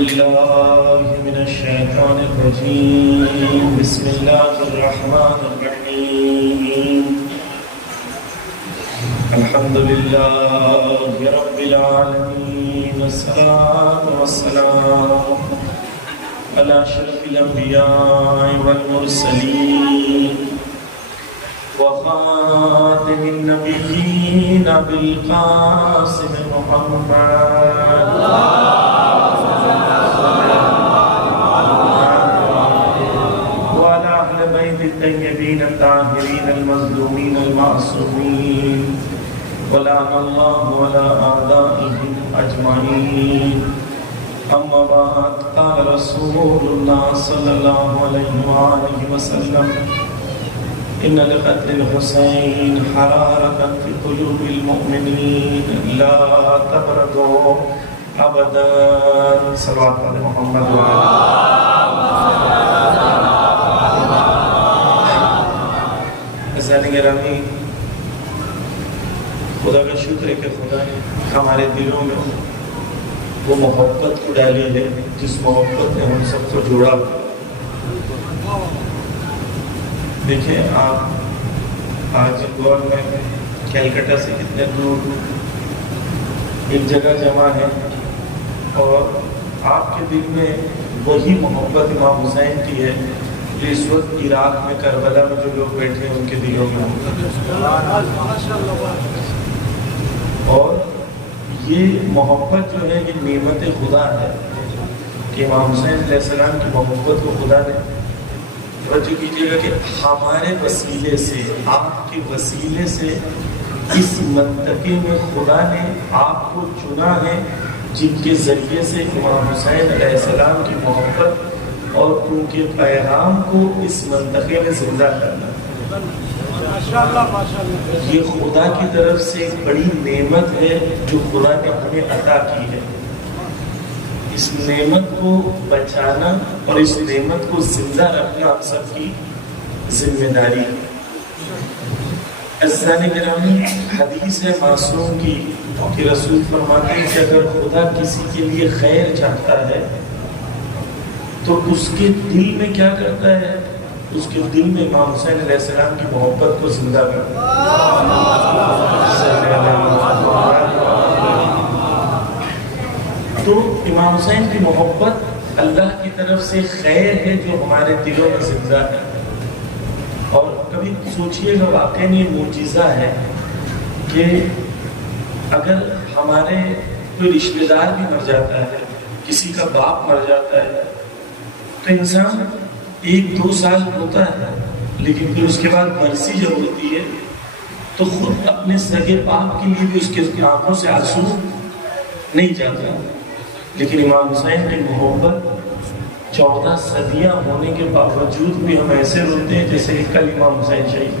بالله من الشيطان الرجيم بسم الله الرحمن الرحيم الحمد لله رب العالمين والصلاة والسلام على أشرف الأنبياء والمرسلين وخاتم النبيين بالقاسم محمد وعلى أهل بيت الطيبين الطاهرين المظلومين المعصومين ولعن الله ولا أعدائهم أجمعين. أما بعد قال رسول الله صلى الله عليه وآله وسلم إن لقتل الحسين حرارة في قلوب المؤمنين لا تبردوا أبدا. صلوات على محمد عزیزان گرامی، خدا کا شکر ہے کہ خدا نے ہمارے دلوں میں وہ محبت کو ڈالی ہے جس محبت نے ہم سب کو جوڑا. دیکھیں آپ آج دور میں کیلکٹا سے کتنے دور ایک جگہ جمع ہے اور آپ کے دل میں وہی محبت امام حسین کی ہے جو اس وقت عراق میں کربلا میں جو لوگ بیٹھے ہیں ان کے دلوں میں. اور یہ محبت جو ہے یہ نعمت خدا ہے کہ امام حسین علیہ السلام کی محبت کو خدا نے توجہ کیجیے گا کہ ہمارے وسیلے سے، آپ کے وسیلے سے اس منطقے میں خدا نے آپ کو چنا ہے جن کے ذریعے سے امام حسین علیہ السلام کی محبت اور ان کے پیغام کو اس منطقے میں زندہ کرنا. یہ خدا کی طرف سے ایک بڑی نعمت ہے جو خدا نے ہمیں عطا کی ہے. اس نعمت کو بچانا اور اس نعمت کو زندہ رکھنا ہم سب کی ذمہ داری ہے. عزیزان گرامی، حدیث ہے معصوم کی کہ رسول فرماتے ہیں کہ اگر خدا کسی کے لیے خیر چاہتا ہے تو اس کے دل میں کیا کرتا ہے؟ اس کے دل میں امام حسین علیہ السلام کی محبت کو زندہ کرتا ہے. تو امام حسین کی محبت اللہ کی طرف سے خیر ہے جو ہمارے دلوں میں زندہ ہے. اور کبھی سوچئے گا، واقعی یہ معجزہ ہے کہ اگر ہمارے کوئی رشتہ دار بھی مر جاتا ہے، کسی کا باپ مر جاتا ہے، تو انسان 1-2 سال ہوتا ہے، لیکن پھر اس کے بعد مرثی جب ہوتی ہے تو خود اپنے سگے باپ کے لیے بھی اس کی آنکھوں سے آنسو نہیں جاتا. لیکن امام حسین کی محبت 14 صدیاں ہونے کے باوجود بھی ہم ایسے روتے ہیں جیسے کہ کل امام حسین شہید.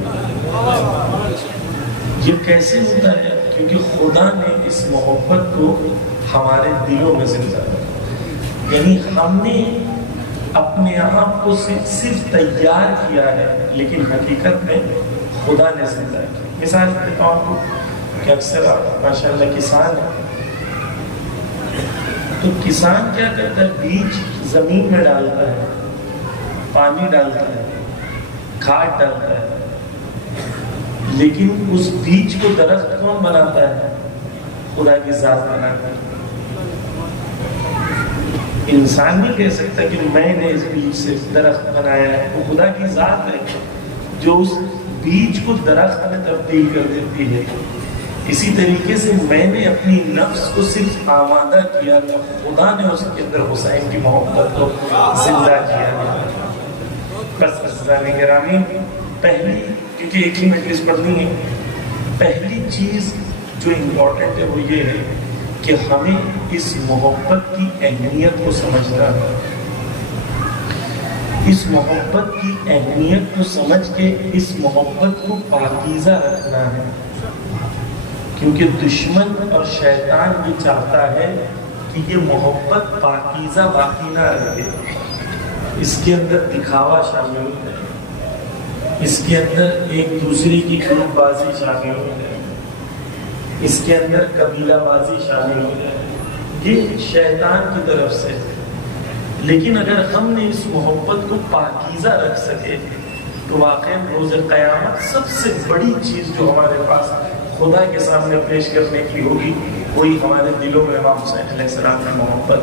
یہ کیسے ہوتا ہے؟ کیونکہ خدا نے اس محبت کو ہمارے دلوں میں زندہ کیا. یعنی ہم نے اپنے آپ کو صرف تیار کیا ہے، لیکن حقیقت میں خدا نے زندہ کیا. مثال دیتا ہوں آپ کو کہ اکثر آپ ماشاءاللہ کسان ہیں، تو کسان کیا کرتا ہے؟ بیج زمین میں ڈالتا ہے، پانی ڈالتا ہے، کھاد ڈالتا ہے، لیکن اس بیج کو درخت کون بناتا ہے؟ خدا کی ذات بناتا ہے. انسان نہیں کہہ سکتا کہ میں نے اس بیج سے درخت بنایا ہے. وہ خدا کی ذات ہے جو اس بیج کو درخت میں تبدیل کر دیتی ہے. اسی طریقے سے میں نے اپنی نفس کو صرف آمادہ کیا تھا، خدا نے اس کے اندر حسین کی محبت کو زندہ کیا. بس عزیزان گرامی، پہلی، کیونکہ ایک ہی مجلس پڑھنی ہے، پہلی چیز جو امپورٹنٹ ہے وہ یہ ہے کہ ہمیں اس محبت کی اہمیت کو سمجھنا ہے. اس محبت کی اہمیت کو سمجھ کے اس محبت کو پاکیزہ رکھنا ہے، کیونکہ دشمن اور شیطان یہ چاہتا ہے کہ یہ محبت پاکیزہ باقی نہ رہے. اس کے اندر دکھاوا شامل ہے، اس کے اندر ایک دوسرے کی گروپ بازی شامل ہے، اس کے اندر قبیلہ بازی شامل ہے. یہ شیطان کی طرف سے لیکن اگر ہم نے اس محبت کو پاکیزہ رکھ سکے تو واقعی روز قیامت سب سے بڑی چیز جو ہمارے پاس خدا کے سامنے پیش کرنے کی ہوگی وہی ہمارے دلوں میں امام حسین علیہ السلام کی محبت.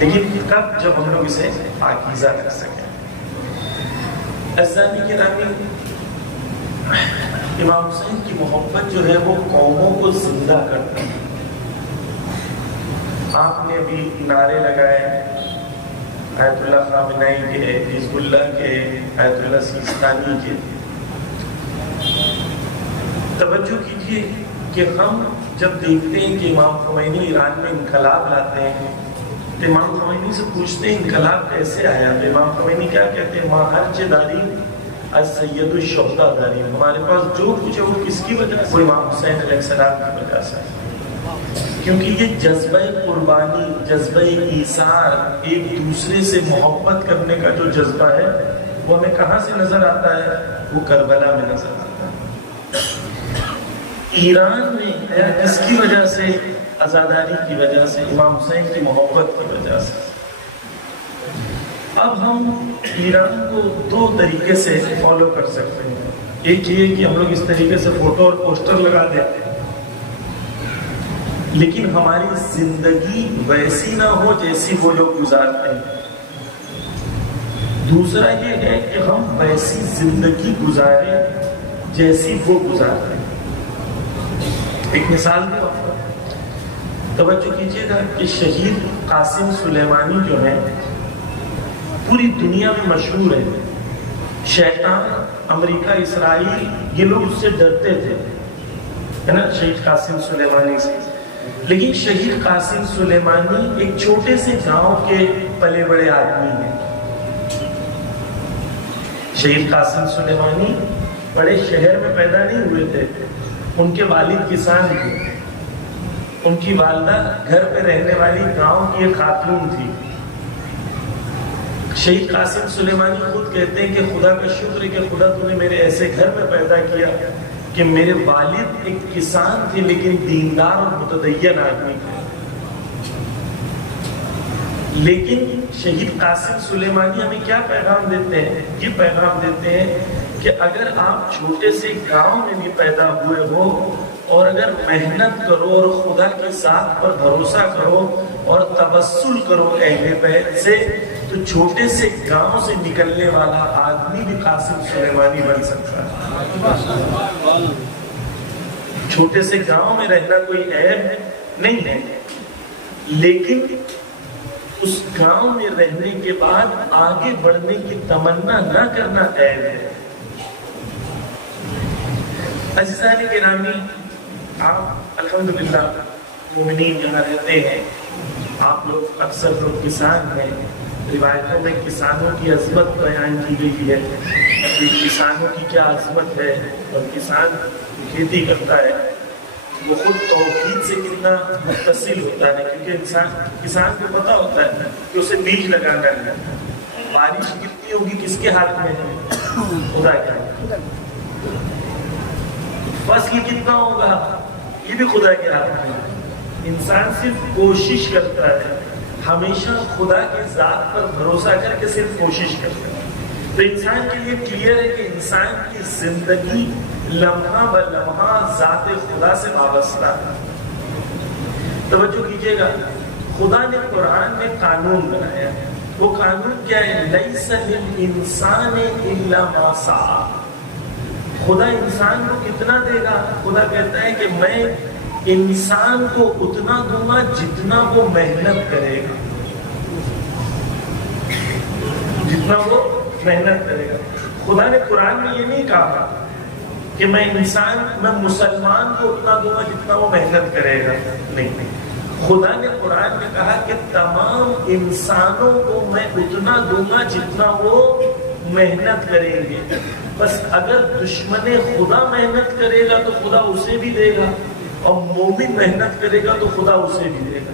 لیکن کب؟ جب ہم لوگ اسے پاکیزہ رکھ سکیں. عزیزانی کرام، امام حسین کی محبت جو ہے وہ قوموں کو زندہ کرتی ہے. آپ نے بھی نعرے لگائے آیت اللہ خامنئی کے، حزب اللہ کے، آیت اللہ سیستانی کے. توجہ کیجئے کہ ہم جب دیکھتے ہیں کہ امام خمینی ایران میں انقلاب لاتے ہیں تو امام خمینی سے پوچھتے ہیں انقلاب کیسے آیا؟ تو امام خمینی کیا کہتے ہیں؟ ماہرچ داری از سید الشہداء داری. ہمارے پاس جو کچھ ہے وہ کس کی وجہ سے؟ امام حسین علیہ السلام کی وجہ سے. کیونکہ یہ جذبہ قربانی، جذبہ ایثار، ایک دوسرے سے محبت کرنے کا جو جذبہ ہے وہ ہمیں کہاں سے نظر آتا ہے؟ وہ کربلا میں نظر آتا ہے. ایران میں اس کی وجہ سے، آزاداری کی وجہ سے، امام حسین کی محبت کی وجہ سے. اب ہم ایران کو دو طریقے سے فالو کر سکتے ہیں. ایک یہ کہ ہم لوگ اس طریقے سے فوٹو اور پوسٹر لگا دیتے ہیں لیکن ہماری زندگی ویسی نہ ہو جیسی وہ لوگ گزارتے ہیں. دوسرا یہ ہے کہ ہم ویسی زندگی گزاریں جیسی وہ گزارتے ہیں. ایک مثال دوں آپ کو، توجہ کیجیے گا کہ شہید قاسم سلیمانی جو ہیں پوری دنیا میں مشہور ہے. شیطان، امریکہ، اسرائیل، یہ لوگ اس سے ڈرتے تھے، ہے نا، شہید قاسم سلیمانی سے. لیکن شہید قاسم سلیمانی ایک چھوٹے سے گاؤں کے پلے بڑے آدمی ہیں. شہید قاسم سلیمانی بڑے شہر میں پیدا نہیں ہوئے تھے. ان کے والد کسان تھے، ان کی والدہ گھر پہ رہنے والی گاؤں کی ایک خاتون تھی. شہید قاسم سلیمانی خود کہتے ہیں کہ خدا کا شکر ہے کہ خدا تو نے میرے ایسے گھر میں پیدا کیا کہ میرے والد ایک کسان تھے لیکن دیندار اور متدین آدمی تھے. لیکن شہید قاسم سلیمانی ہمیں کیا پیغام دیتے ہیں؟ یہ پیغام دیتے ہیں کہ اگر آپ چھوٹے سے گاؤں میں بھی پیدا ہوئے ہو اور اگر محنت کرو اور خدا کی ذات پر بھروسہ کرو اور توسل کرو اہل بیت سے، تو چھوٹے سے گاؤں سے نکلنے والا آدمی بھی قاسم سلیمانی بن سکتا ہے. چھوٹے سے گاؤں میں رہنا کوئی عیب نہیں ہے، لیکن اس گاؤں میں رہنے کے بعد آگے بڑھنے کی تمنا نہ کرنا عیب ہے. عزیزان گرامی، آپ الحمدللہ مومنین یہاں رہتے ہیں. آپ لوگ اکثر لوگ کسان ہیں. روایتوں میں کسانوں کی عظمت بیان کی گئی ہے کہ کسانوں کی کیا عظمت ہے. اور کسان کھیتی کرتا ہے وہ خود توحید سے کتنا متصل ہوتا ہے، کیونکہ کسان کو پتہ ہوتا ہے کہ اسے بیج لگانا ہے. بارش کتنی ہوگی کس کے ہاتھ میں ہے؟ خدا کے. فصل کتنا ہوگا یہ بھی خدا کے ہاتھ میں. انسان صرف کوشش کرتا ہے، ہمیشہ خدا کی ذات پر بھروسہ کر کے صرف کوشش کرتا ہے. تو انسان کے لیے کلیئر ہے کہ انسان کی زندگی لمحہ بہ لمحہ ذات خدا سے وابستہ ہے. توجہ کیجیے گا، خدا نے قرآن میں قانون بنایا. وہ قانون کیا ہے؟ لیس للانسان الا ما سعی. خدا انسان کو کتنا دے گا؟ خدا کہتا ہے کہ میں انسان کو اتنا دوں گا جتنا وہ محنت کرے گا، جتنا وہ محنت کرے گا. خدا نے قرآن میں یہ نہیں کہا کہ میں مسلمان کو اتنا دوں گا جتنا وہ محنت کرے گا. نہیں، خدا نے قرآن میں کہا کہ تمام انسانوں کو میں اتنا دوں گا جتنا وہ محنت کریں گے. بس اگر دشمن خدا محنت کرے گا تو خدا اسے بھی دے گا، اور مومن محنت کرے گا تو خدا اسے بھی دے گا.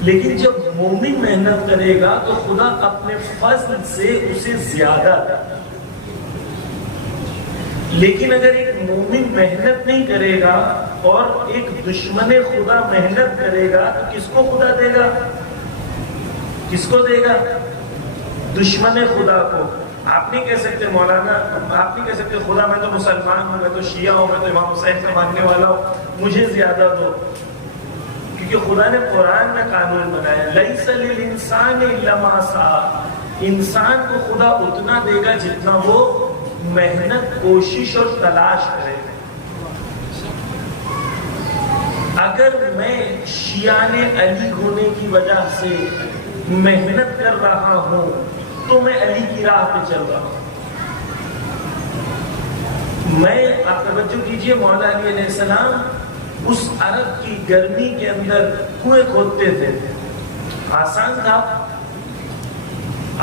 لیکن جب مومن محنت کرے گا تو خدا اپنے فضل سے اسے زیادہ دے گا. لیکن اگر ایک مومن محنت نہیں کرے گا اور ایک دشمن خدا محنت کرے گا تو کس کو خدا دے گا؟ کس کو دے گا؟ دشمن خدا کو. آپ نہیں کہہ سکتے مولانا، آپ نہیں کہہ سکتے خدا میں تو مسلمان ہوں، میں تو شیعہ ہوں، میں تو امام حسین کا ماننے والا ہوں، مجھے زیادہ دو. کیونکہ خدا نے قرآن میں قانون بنایا لیس للانسان الا ما سعی. انسان کو خدا اتنا دے گا جتنا وہ محنت، کوشش اور تلاش کرے. اگر میں شیعان علی ہونے کی وجہ سے محنت کر رہا ہوں تو میں علی کی راہ پہ چل رہا ہوں. میں، آپ توجہ کیجئے، مولا علی علیہ السلام اس عرب کی گرمی کے اندر کنویں کھودتے تھے. آسان تھا؟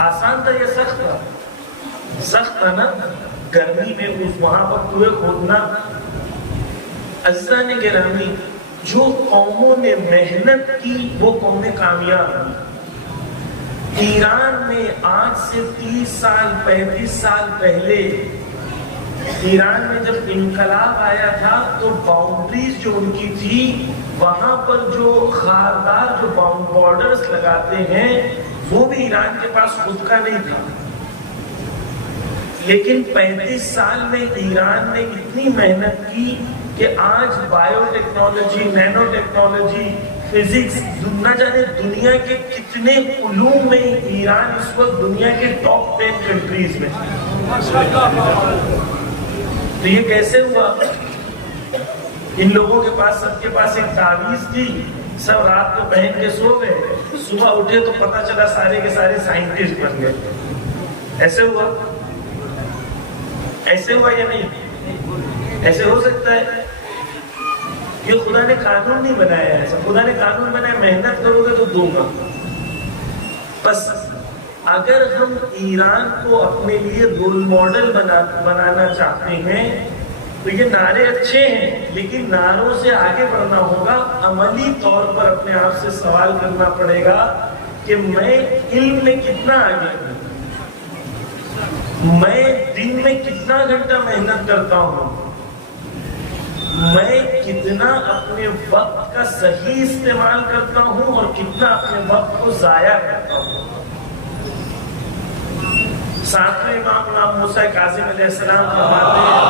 آسان تھا یا سخت تھا؟ سخت تھا نا، گرمی میں وہاں پر کنویں کھودنا. عزیزان گرامی، جو قوموں نے محنت کی وہ قومیں کامیاب ہوئی. ایران میں آج سے 30 سال 35 سال پہلے ایران میں جب انقلاب آیا تھا تو باؤنڈریز جو ان کی تھی، وہاں پر جو خاردار جو بارڈرز لگاتے ہیں وہ بھی ایران کے پاس خود کا نہیں تھا. لیکن 35 سال میں ایران نے اتنی محنت کی کہ آج bio technology, Nano technology, physics, نہ جانے دنیا کے کتنے علوم میں ایران اس وقت دنیا کے ٹاپ 10 کنٹریز میں. تو یہ کیسے ہوا؟ ان لوگوں کے پاس، سب کے پاس ایک تعویذ تھی، سب رات کو پہن کے سو گئے، صبح اٹھے تو پتہ چلا سارے کے سارے سائنٹسٹ بن گئے. ایسے ہوا؟ ایسے ہوا یا نہیں؟ ایسے ہو سکتا ہے؟ یہ خدا نے قانون نہیں بنایا ہے ایسا. خدا نے قانون بنایا محنت کرو گے تو دوں گا. بس اگر ہم ایران کو اپنے لیے رول ماڈل بنانا چاہتے ہیں تو یہ نعرے اچھے ہیں، لیکن نعروں سے آگے بڑھنا ہوگا. عملی طور پر اپنے آپ سے سوال کرنا پڑے گا کہ میں علم میں کتنا آگے ہوں، میں دن میں کتنا گھنٹہ محنت کرتا ہوں، میں کتنا اپنے وقت کا صحیح استعمال کرتا ہوں اور کتنا اپنے وقت کو ضائع کرتا ہوں. ساتویں امام موسیٰ کاظم علیہ السلام فرماتے ہیں،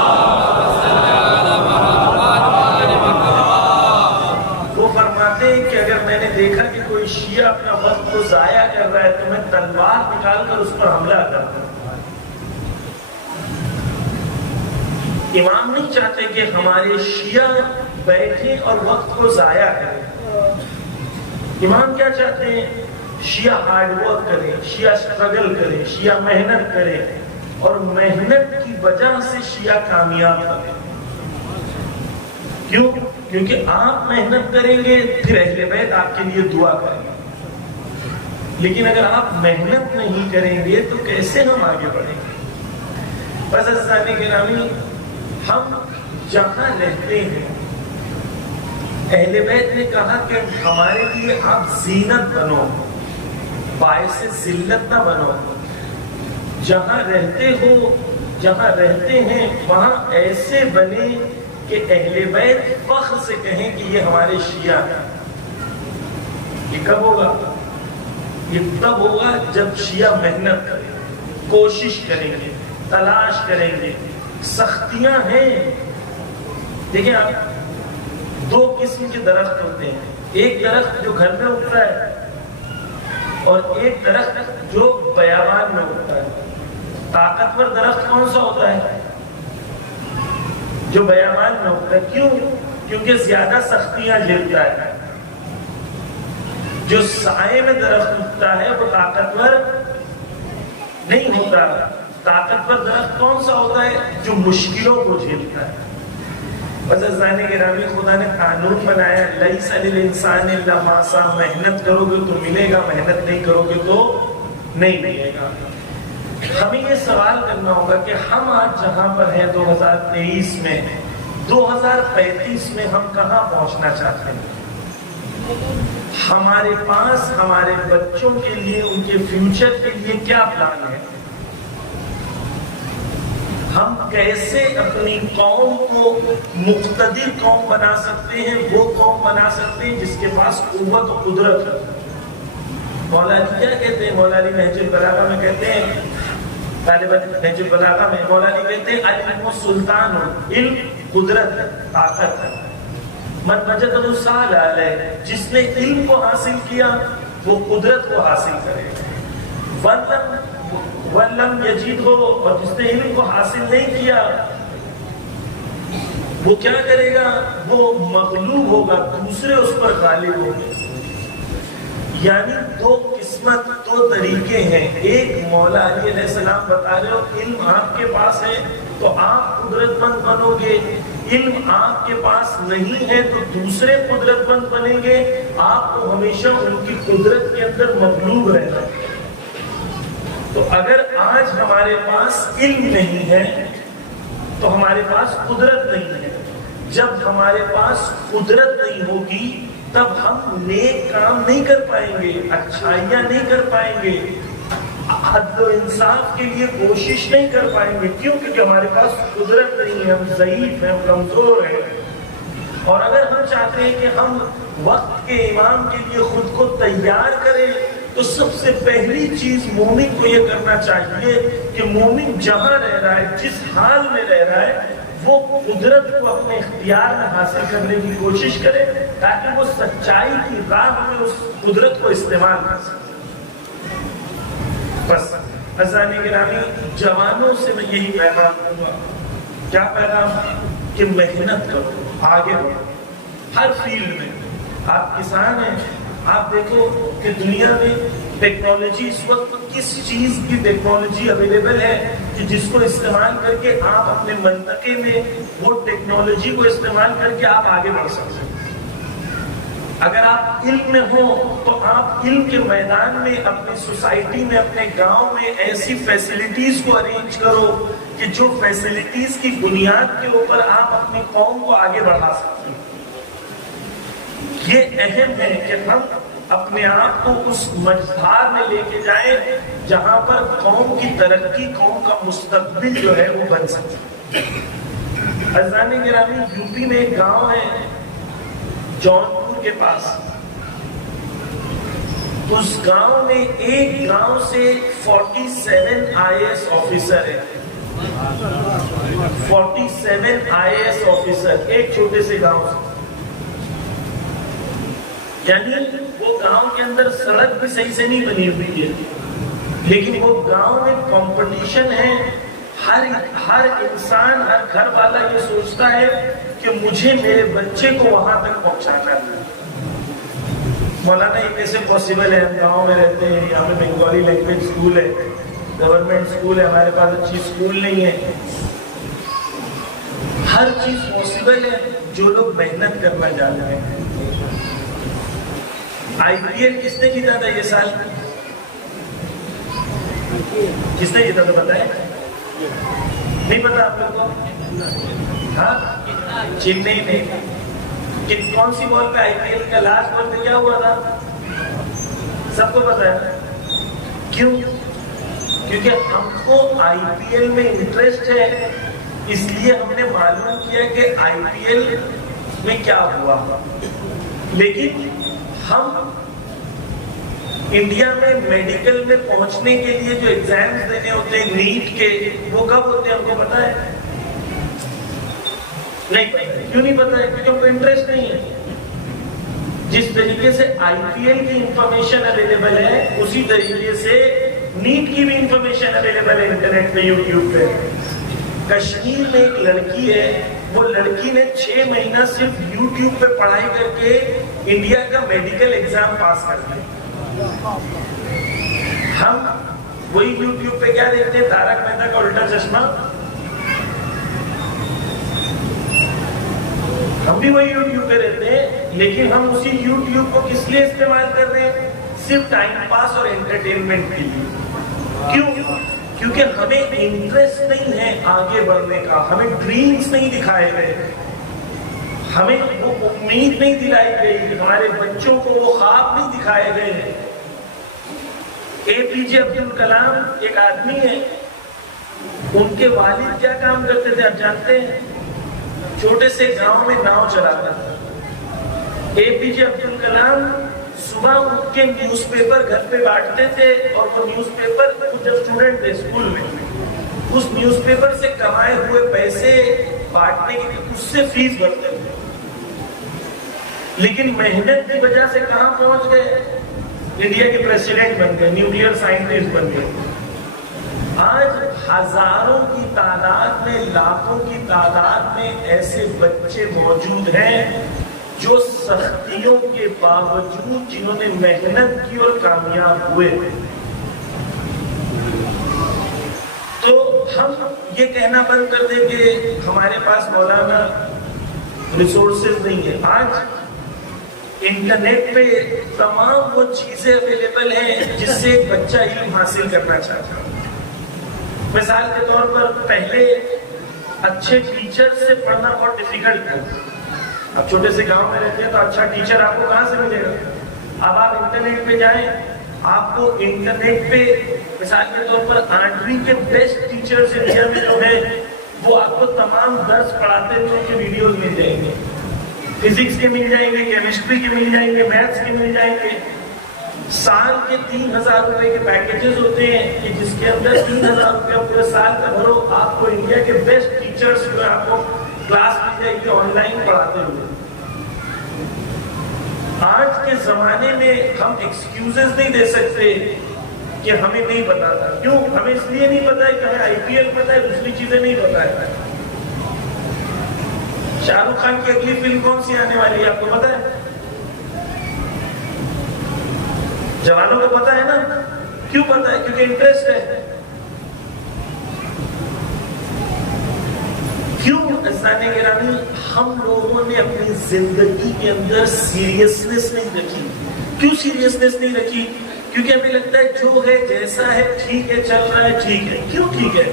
وہ فرماتے ہیں کہ اگر میں نے دیکھا کہ کوئی شیعہ اپنا وقت کو ضائع کر رہا ہے تو میں تلوار نکال کر اس پر حملہ کرتا ہوں. امام نہیں چاہتے کہ ہمارے شیعہ بیٹھیں اور وقت کو ضائع کریں. امام کیا چاہتے ہیں؟ شیعہ ہارڈ ورک کریں، شیعہ سٹرگل کریں، شیعہ محنت کریں، اور محنت کی وجہ سے شیعہ کامیاب بنیں. کیوں؟ کیونکہ آپ محنت کریں گے پھر اہل بیت آپ کے لیے دعا کریں گے. لیکن اگر آپ محنت نہیں کریں گے تو کیسے ہم آگے بڑھیں گے؟ بس عزیزان گرامی، ہم جہاں رہتے ہیں اہل بیت نے کہا کہ ہمارے لیے آپ زینت بنو، باعث ذلت نہ بنو. جہاں رہتے ہو، جہاں رہتے ہیں وہاں ایسے بنے کہ اہل بیت فخر سے کہیں کہ یہ ہمارے شیعہ ہیں. یہ کب ہوگا؟ یہ تب ہوگا جب شیعہ محنت کریں، کوشش کریں گے، تلاش کریں گے. سختیاں ہیں. دیکھیں آپ، دو قسم کے درخت ہوتے ہیں. ایک درخت جو گھر میں اگتا ہے اور ایک درخت جو بیابان میں اگتا ہے. طاقتور درخت کون سا ہوتا ہے؟ جو بیابان میں اگتا ہے. کیوں؟ کیونکہ زیادہ سختیاں جھیلتا ہے. جو سائے میں درخت اگتا ہے وہ طاقتور نہیں ہوتا. طاقتور درخت کون سا ہوتا ہے؟ جو مشکلوں کو جھیلتا ہے. بس عزیزان گرامی، خدا نے قانون بنایا لیس للانسان الا ما سعی. محنت کرو گے تو ملے گا، محنت نہیں کرو گے تو نہیں ملے گا. ہمیں یہ سوال کرنا ہوگا کہ ہم آج جہاں پر ہیں 2023 میں، 2035 میں ہم کہاں پہنچنا چاہتے ہیں؟ ہمارے پاس ہمارے بچوں کے لیے، ان کے فیوچر کے لیے کیا پلان ہے؟ ہم کیسے اپنی قوم کو مقتدر قوم بنا سکتے ہیں، وہ قوم بنا سکتے ہیں جس کے پاس قوت و قدرت ہے. مولا علی کیا کہتے ہیں؟ مولا علی نہج البلاغہ میں کہتے ہیں، طالب نہج البلاغہ میں مولا علی کہتے ہیں علم سلطان، علم قدرت، طاقت، من وجدہ سال علیہ، جس نے علم کو حاصل کیا وہ قدرت کو حاصل کرے، وَلَمْ يَجِدْهُ، اور جس نے علم کو حاصل نہیں کیا وہ کیا کرے گا؟ وہ مغلوب ہوگا، دوسرے اس پر غالب ہوں گے۔ یعنی دو قسمت، دو طریقے ہیں۔ ایک مولا علی علیہ السلام بتا رہے ہو علم آپ کے پاس ہے تو آپ قدرت مند بنو گے، علم آپ کے پاس نہیں ہے تو دوسرے قدرت مند بنیں گے، آپ کو ہمیشہ ان کی قدرت کے اندر مغلوب رہنا ہے۔ تو اگر آج ہمارے پاس علم نہیں ہے تو ہمارے پاس قدرت نہیں ہے، جب ہمارے پاس قدرت نہیں ہوگی تب ہم نیک کام نہیں کر پائیں گے، اچھائیاں نہیں کر پائیں گے، عدل و انصاف کے لیے کوشش نہیں کر پائیں گے۔ کیوں؟ کیونکہ ہمارے پاس قدرت نہیں ہے، ہم ضعیف ہیں، ہم کمزور ہیں۔ اور اگر ہم چاہتے ہیں کہ ہم وقت کے امام کے لیے خود کو تیار کریں تو سب سے پہلی چیز مومن کو یہ کرنا چاہیے کہ مومن جہاں رہ رہا ہے، جس حال میں رہ رہا ہے، وہ قدرت کو اپنے اختیار میں حاصل کرنے کی کوشش کرے تاکہ وہ سچائی کی راہ میں اس قدرت کو استعمال کر سکے۔ بس عزیزان گرامی، جوانوں سے میں یہی پیغام دوں گا۔ کیا پیغام؟ کہ محنت کرو، آگے بڑھو ہر فیلڈ میں۔ آپ کسان ہیں، آپ دیکھو کہ دنیا میں ٹیکنالوجی اس وقت کس چیز کی ٹیکنالوجی اویلیبل ہے کہ جس کو استعمال کر کے آپ اپنے منطقے میں وہ ٹیکنالوجی کو استعمال کر کے آپ آگے بڑھ سکتے ہیں۔ اگر آپ علم میں ہو تو آپ علم کے میدان میں اپنی سوسائٹی میں، اپنے گاؤں میں ایسی فیسلٹیز کو ارینج کرو کہ جو فیسلٹیز کی بنیاد کے اوپر آپ اپنی قوم کو آگے بڑھا سکتے ہیں۔ یہ اہم ہے کہ ہم اپنے آپ کو اس مجدار میں لے کے جائیں جہاں پر قوم کی ترقی، قوم کا مستقبل جو ہے وہ بن سکے۔ عزیزان گرامی، یو پی میں ایک گاؤں ہے جونپور کے پاس، اس گاؤں میں ایک گاؤں سے 47 IAS آفیسر ہیں، 47 IAS آفیسر ایک چھوٹے سے گاؤں سے۔ یعنی وہ گاؤں کے اندر سڑک بھی صحیح سے نہیں بنی ہوئی ہے، لیکن وہ گاؤں میں کمپٹیشن ہے، ہر انسان، ہر گھر والا یہ سوچتا ہے کہ مجھے میرے بچے کو وہاں تک پہنچانا ہے۔ مولانا یہ کیسے پاسبل ہے؟ ہم گاؤں میں رہتے ہیں، یہاں پہ بنگالی لینگویج اسکول ہے، گورنمنٹ اسکول ہے، ہمارے پاس اچھی اسکول نہیں ہے۔ ہر چیز پاسبل ہے جو لوگ محنت کرنا جانتے ہیں۔ IPL کس نے جیتا تھا یہ سال؟ کس نے جیتا تھا پتا ہے؟ نہیں پتا آپ لوگ کو؟ ہاں، چنئی نے۔ کون سی بال پہ IPL کا لاسٹ بال پہ کیا ہوا تھا؟ سب کو پتا ہے؟ کیوں؟ کیونکہ ہم کو IPL میں انٹرسٹ ہے، اس لیے ہم نے معلوم کیا کہ IPL میں کیا ہوا۔ لیکن ہم انڈیا میں میڈیکل میں پہنچنے کے لیے جو ایگزامز دینے ہوتے ہیں نیٹ کے، وہ کب ہوتے ہیں ہم کو پتا ہے؟ نہیں پتا۔ کیوں نہیں پتا ہے؟ کیونکہ ہم کو انٹرسٹ نہیں ہے۔ جس طریقے سے IPL کی انفارمیشن اویلیبل ہے اسی طریقے سے نیٹ کی بھی انفارمیشن اویلیبل ہے انٹرنیٹ پہ، یوٹیوب پہ۔ کشمیر میں ایک لڑکی ہے، وہ لڑکی نے 6 مہینہ صرف یوٹیوب پہ پڑھائی کر کے انڈیا کا میڈیکل ایگزام پاس کر دیا۔ ہم وہی یوٹیوب پہ کیا دیکھتے ہیں؟ تارک مہتا کا الٹا چشمہ۔ ہم بھی وہی یوٹیوب پہ رہتے ہیں، لیکن ہم اسی یوٹیوب کو کس لیے استعمال کر رہے ہیں؟ صرف ٹائم پاس اور انٹرٹینمنٹ کے لیے۔ کیوں؟ کیونکہ ہمیں انٹرسٹ نہیں ہے آگے بڑھنے کا، ہمیں ڈریمز نہیں دکھائے گئے، ہمیں وہ امید نہیں دلائی گئی، ہمارے بچوں کو وہ خواب نہیں دکھائے گئے۔ APJ عبد الکلام ایک آدمی ہے، ان کے والد کیا کام کرتے تھے آپ جانتے ہیں؟ چھوٹے سے گاؤں میں ناؤ چلاتا تھا۔ APJ عبد الکلام صبح اٹھ کے نیوز پیپر گھر پہ بانٹتے تھے، اور وہ نیوز پیپر جب اسٹوڈنٹ تھے اسکول میں، اس نیوز پیپر سے کمائے ہوئے پیسے بانٹنے کے اس سے فیس بھرتے تھے. لیکن محنت کی وجہ سے کہاں پہنچ گئے؟ انڈیا کے پریزیڈنٹ بن گئے، نیوکلیئر سائنٹسٹ بن گئے. آج ہزاروں کی تعداد میں، لاکھوں کی تعداد میں ایسے بچے موجود ہیں جو سختیوں کے باوجود جنہوں نے محنت کی اور کامیاب ہوئے. تو ہم یہ کہنا بند کر دیں کہ ہمارے پاس مولانا ریسورسز نہیں ہے. آج انٹرنیٹ پہ تمام وہ چیزیں اویلیبل ہیں جس سے ایک بچہ علم حاصل کرنا چاہتا ہے. مثال کے طور پر پہلے اچھے ٹیچر سے پڑھنا بہت ڈیفیکلٹ تھا. اب چھوٹے سے گاؤں میں رہتے ہیں تو اچھا ٹیچر آپ کو کہاں سے ملے گا؟ اب آپ انٹرنیٹ پہ جائیں، آپ کو انٹرنیٹ پہ مثال کے طور پر 8ویں کے بیسٹ ٹیچرز انڈیا میں جو ہیں وہ آپ کو تمام درس پڑھاتے ہوئے کے ویڈیوز مل جائیں گے. فزکس کے مل جائیں گے، کیمسٹری کے مل جائیں گے، میتھس کے مل جائیں گے. سال کے 3000 روپے کے پیکیجز ہوتے ہیں کہ جس کے اندر 3000 روپے پورے سال کا بھرو، آپ کو انڈیا کے بیسٹ ٹیچرز جو آپ کو کلاس مل جائے گی آن لائن پڑھاتے ہوئے. آج کے زمانے میں ہم ایکسکیوزز نہیں دے سکتے کہ ہمیں نہیں پتا تھا. کیوں؟ ہمیں اس لیے نہیں پتا ہے کہ ہمیں IPL پتا ہے، دوسری چیزیں نہیں پتا ہے. شاہ رخ خان کی اگلی فلم کون سی آنے والی ہے آپ کو پتا ہے؟ جوانوں کو پتا ہے نا. کیوں پتا ہے؟ کیونکہ انٹرسٹ ہے. کیوں اسلامی گرامی ہم لوگوں نے اپنی زندگی کے اندر سیریسنس نہیں رکھی؟ کیوں سیریسنس نہیں رکھی؟ کیونکہ ہمیں لگتا ہے جو ہے جیسا ہے ٹھیک ہے، چل رہا ہے ٹھیک ہے. کیوں ٹھیک ہے؟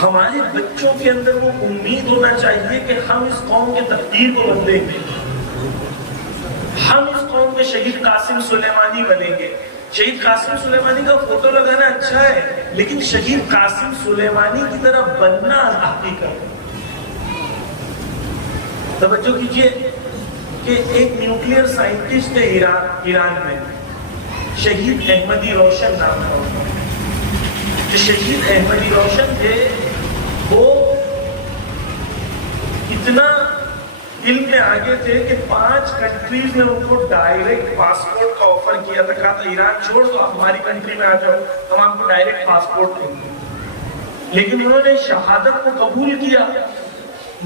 ہمارے بچوں کے اندر وہ امید ہونا چاہیے کہ ہم اس قوم کے تقدیر کو بدلیں گے، ہم اس قوم کے شہید قاسم سلیمانی بنیں گے. شہید قاسم سلیمانی کا فوٹو لگانا اچھا ہے، لیکن شہید قاسم سلیمانی کی طرح بننا حقیقت. توجہ کیجئے کہ ایک نیوکلیئر سائنٹسٹ ہے ایران میں، شہید احمدی روشن نام تھا. شہید احمدی روشن تھے، وہ اتنا علم میں آگے تھے کہ 5 کنٹریز نے ان کو ڈائریکٹ پاسپورٹ کا آفر کیا تھا. کہا تھا ایران چھوڑ دو، آپ ہماری کنٹری میں آ جاؤ، ہم آپ کو ڈائریکٹ پاسپورٹ دیں گے. لیکن انہوں نے شہادت کو قبول کیا،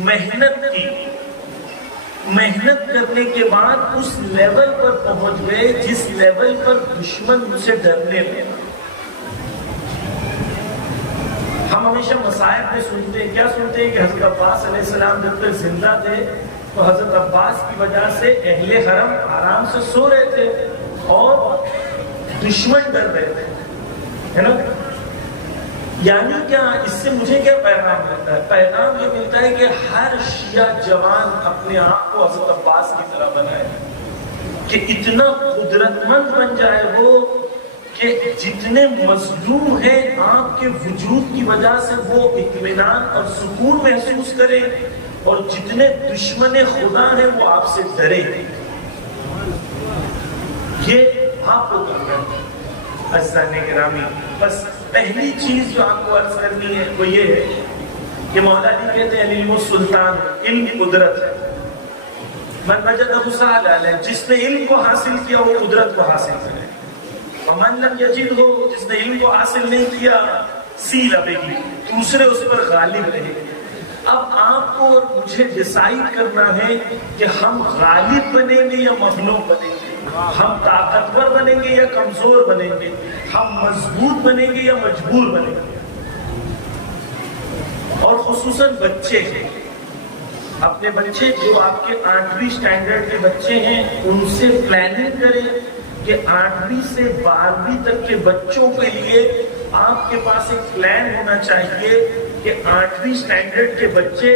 محنت کی. محنت کرنے کے بعد اس لیول پر پہنچ گئے جس لیول پر دشمن ان سے ڈرنے لگے. ہم ہمیشہ مصائب میں سنتے ہیں، کیا سنتے ہیں کہ حضرت عباس علیہ السلام جب تک زندہ تھے تو حضرت عباس کی وجہ سے اہل حرم آرام سے سو رہے تھے اور دشمن ڈر رہے تھے، ہے نا؟ یعنی کیا اس سے مجھے کیا پیغام ملتا ہے؟ پیغام یہ ملتا ہے کہ ہر شیعہ جوان اپنے آپ کو حضرت عباس کی طرح بنائے، کہ اتنا قدرت مند بن جائے وہ کہ جتنے مظلوم ہیں آپ کے وجود کی وجہ سے وہ اطمینان اور سکون محسوس کریں، اور جتنے دشمن خدا ہیں وہ آپ سے ڈرے. یہ آپ کو کرنا ہے عزیزان گرامی. بس پہلی چیز جو آپ کو عرض کرنی ہے وہ یہ ہے کہ مولا علی کہتے ہیں علم السلطان، علم قدرت ہے. من وجدہ سہلا، جس نے علم کو حاصل کیا وہ قدرت کو حاصل کرے. ومن لم یجد ہو، جس نے علم کو حاصل نہیں کیا سیل ابھی، دوسرے اس پر غالب رہے. اب آپ کو اور مجھے ڈیسائیڈ کرنا ہے کہ ہم غالب بنیں گے یا مغلوب بنیں گے، ہم طاقتور بنیں گے یا کمزور بنیں گے، ہم مضبوط بنیں گے یا مجبور بنیں گے. اور خصوصاً بچے، اپنے بچے جو آپ کے 8ویں سٹینڈرڈ کے بچے ہیں ان سے پلاننگ کریں کہ 8ویں سے 12ویں تک کے بچوں کے لیے آپ کے پاس ایک پلان ہونا چاہیے کہ 8ویں سٹینڈرڈ کے بچے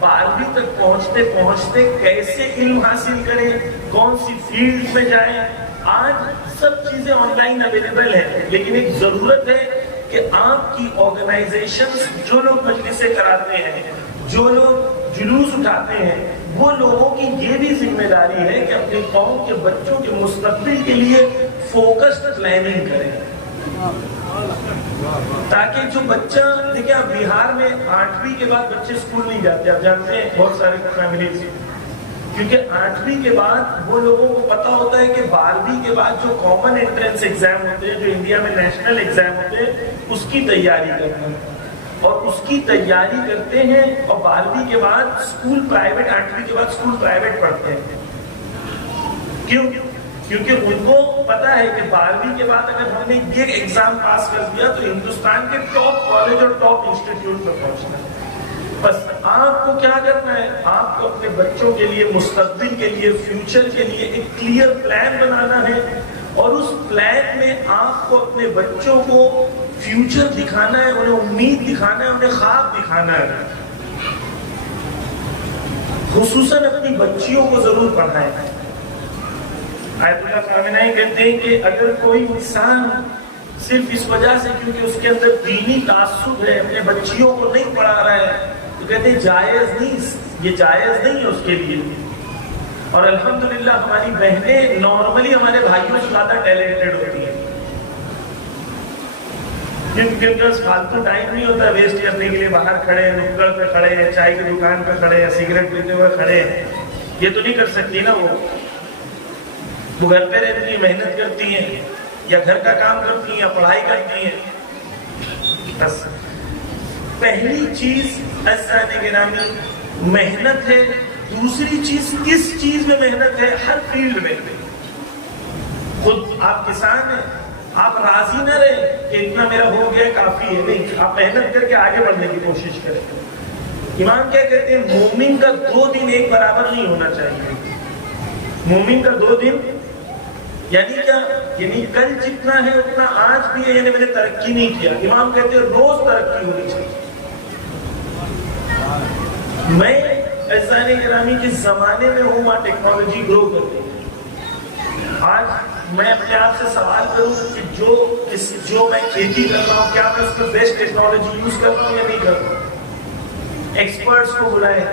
12ویں تک پہنچتے پہنچتے کیسے علم حاصل کریں، کون سی فیلڈ میں جائیں. آج سب چیزیں آن لائن اویلیبل ہیں، لیکن ایک ضرورت ہے کہ آپ کی آرگنائزیشنز جو لوگ مجلسیں کراتے ہیں، جو لوگ جلوس اٹھاتے ہیں، وہ لوگوں کی یہ بھی ذمہ داری ہے کہ اپنی قوم کے بچوں کے مستقبل کے لیے فوکسڈ پلاننگ کریں، تاکہ جو بچہ، دیکھیں آپ بہار میں 8ویں کے بعد بچے اسکول نہیں جاتے، آپ جانتے ہیں بہت سارے فیملیز، کیونکہ 8ویں کے بعد وہ لوگوں کو پتا ہوتا ہے کہ 12ویں کے بعد جو کامن انٹرنس ایگزام ہوتے ہیں، جو انڈیا میں نیشنل ایگزام ہوتے ہیں، اس کی تیاری کرنا ہے، اور اس کی تیاری کرتے ہیں، اور 12ویں کے بعد اسکول پرائیویٹ، 8ویں کے بعد اسکول پرائیویٹ پڑھتے ہیں۔ کیوں؟ کیونکہ ان کو پتا ہے کہ 12ویں کے بعد اگر ہم نے یہ ایگزام پاس کر دیا تو ہندوستان کے ٹاپ کالج اور ٹاپ انسٹیٹیوٹ پر پہنچنا ہے۔ بس آپ کو کیا کرنا ہے؟ آپ کو اپنے بچوں کے لیے، مستقبل کے لیے، فیوچر کے لیے ایک کلیئر پلان بنانا ہے، اور اس پلان میں آپ کو اپنے بچوں کو فیوچر دکھانا ہے، انہیں امید دکھانا ہے، انہیں خواب دکھانا ہے۔ خصوصاً اپنی بچیوں کو ضرور پڑھائیں۔ آیت اللہ خامنہئی کہتے ہیں کہ اگر کوئی انسان صرف اس وجہ سے کیونکہ اس کے اندر دینی تعصب ہے اپنے بچیوں کو نہیں پڑھا رہا ہے، تو کہتے ہیں جائز نہیں، یہ جائز نہیں ہے اس کے لیے۔ اور الحمدللہ ہماری بہنیں نارملی ہمارے بھائیوں سے زیادہ ٹیلنٹڈ ہوتی ہیں، کیونکہ ان کے پاس فالتو ٹائم نہیں ہوتا ویسٹ کرنے کے لیے، باہر کھڑے ہیں، نکڑ پہ کھڑے ہیں، چائے کی دکان پہ کھڑے ہیں، سگریٹ پیتے ہوئے کھڑے ہیں، یہ تو نہیں کر سکتی نا۔ وہ گھر پہ رہتی ہیں، محنت کرتی ہیں، یا گھر کا کام کرتی ہیں، یا پڑھائی کرتی ہیں۔ بس پہلی چیز عزیزان گرامی محنت ہے، دوسری چیز کس چیز میں محنت ہے؟ ہر فیلڈ میں۔ خود آپ کسان ہیں، آپ راضی نہ رہیں کہ اتنا میرا ہو گیا کافی ہے، نہیں، آپ محنت کر کے آگے بڑھنے کی کوشش کریں۔ امام کیا کہتے ہیں؟ مومن کا 2 دن ایک برابر نہیں ہونا چاہیے۔ مومن کا 2 دن یعنی کیا؟ یعنی کل جتنا ہے اتنا آج بھی ہے، یعنی میں نے ترقی نہیں کیا۔ امام کہتے ہیں روز ترقی ہونی چاہیے۔ میں عزیزان گرامی جس زمانے میں ہوں وہاں ٹیکنالوجی گرو کرتی ہے۔ آج میں اپنے آپ سے سوال کروں کہ جو میں کھیتی کر رہا ہوں، کیا میں اس میں بیسٹ ٹیکنالوجی یوز کر رہا ہوں یا نہیں کر رہا ہوں؟ ایکسپرٹس کو بلائیں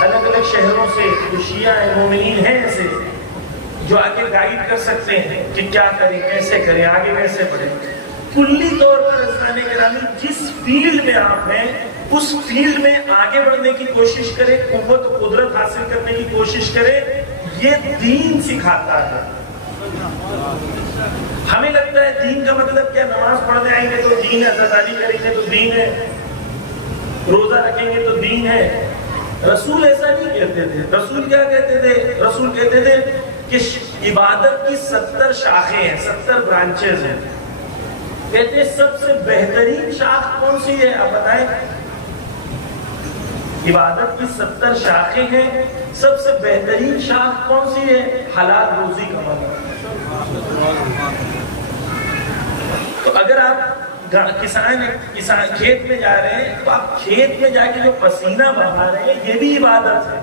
الگ الگ شہروں سے، جو شیعہ ہیں، مومنین ہیں ایسے، جو آگے گائیڈ کر سکتے ہیں کہ کیا کریں، کیسے کریں، آگے کیسے بڑھیں۔ کلی طور پر عزیزان گرامی جس فیلڈ میں آپ ہیں اس فیلڈ میں آگے بڑھنے کی کوشش کریں، قوت و قدرت حاصل کرنے کی کوشش کریں۔ یہ دین سکھاتا ہے۔ ہمیں لگتا ہے دین کا مطلب کیا؟ نماز پڑھنے آئیں گے تو دین ہے، عزاداری کریں گے تو دین ہے، روزہ رکھیں گے تو دین ہے۔ رسول ایسا نہیں کہتے تھے۔ رسول کیا کہتے تھے؟ رسول کہتے تھے کہ عبادت کی 70 شاخیں ہیں، 70 برانچز ہیں۔ کہتے ہیں سب سے بہترین شاخ کون سی ہے؟ آپ بتائیں۔ عبادت کی 70 شاخیں ہیں، سب سے بہترین شاخ کون سی ہے؟ حلال روزی کمانا۔ تو اگر آپ کسان کھیت میں جا رہے ہیں تو آپ کھیت میں جا کے جو پسینہ بہا رہے ہیں یہ بھی عبادت ہے۔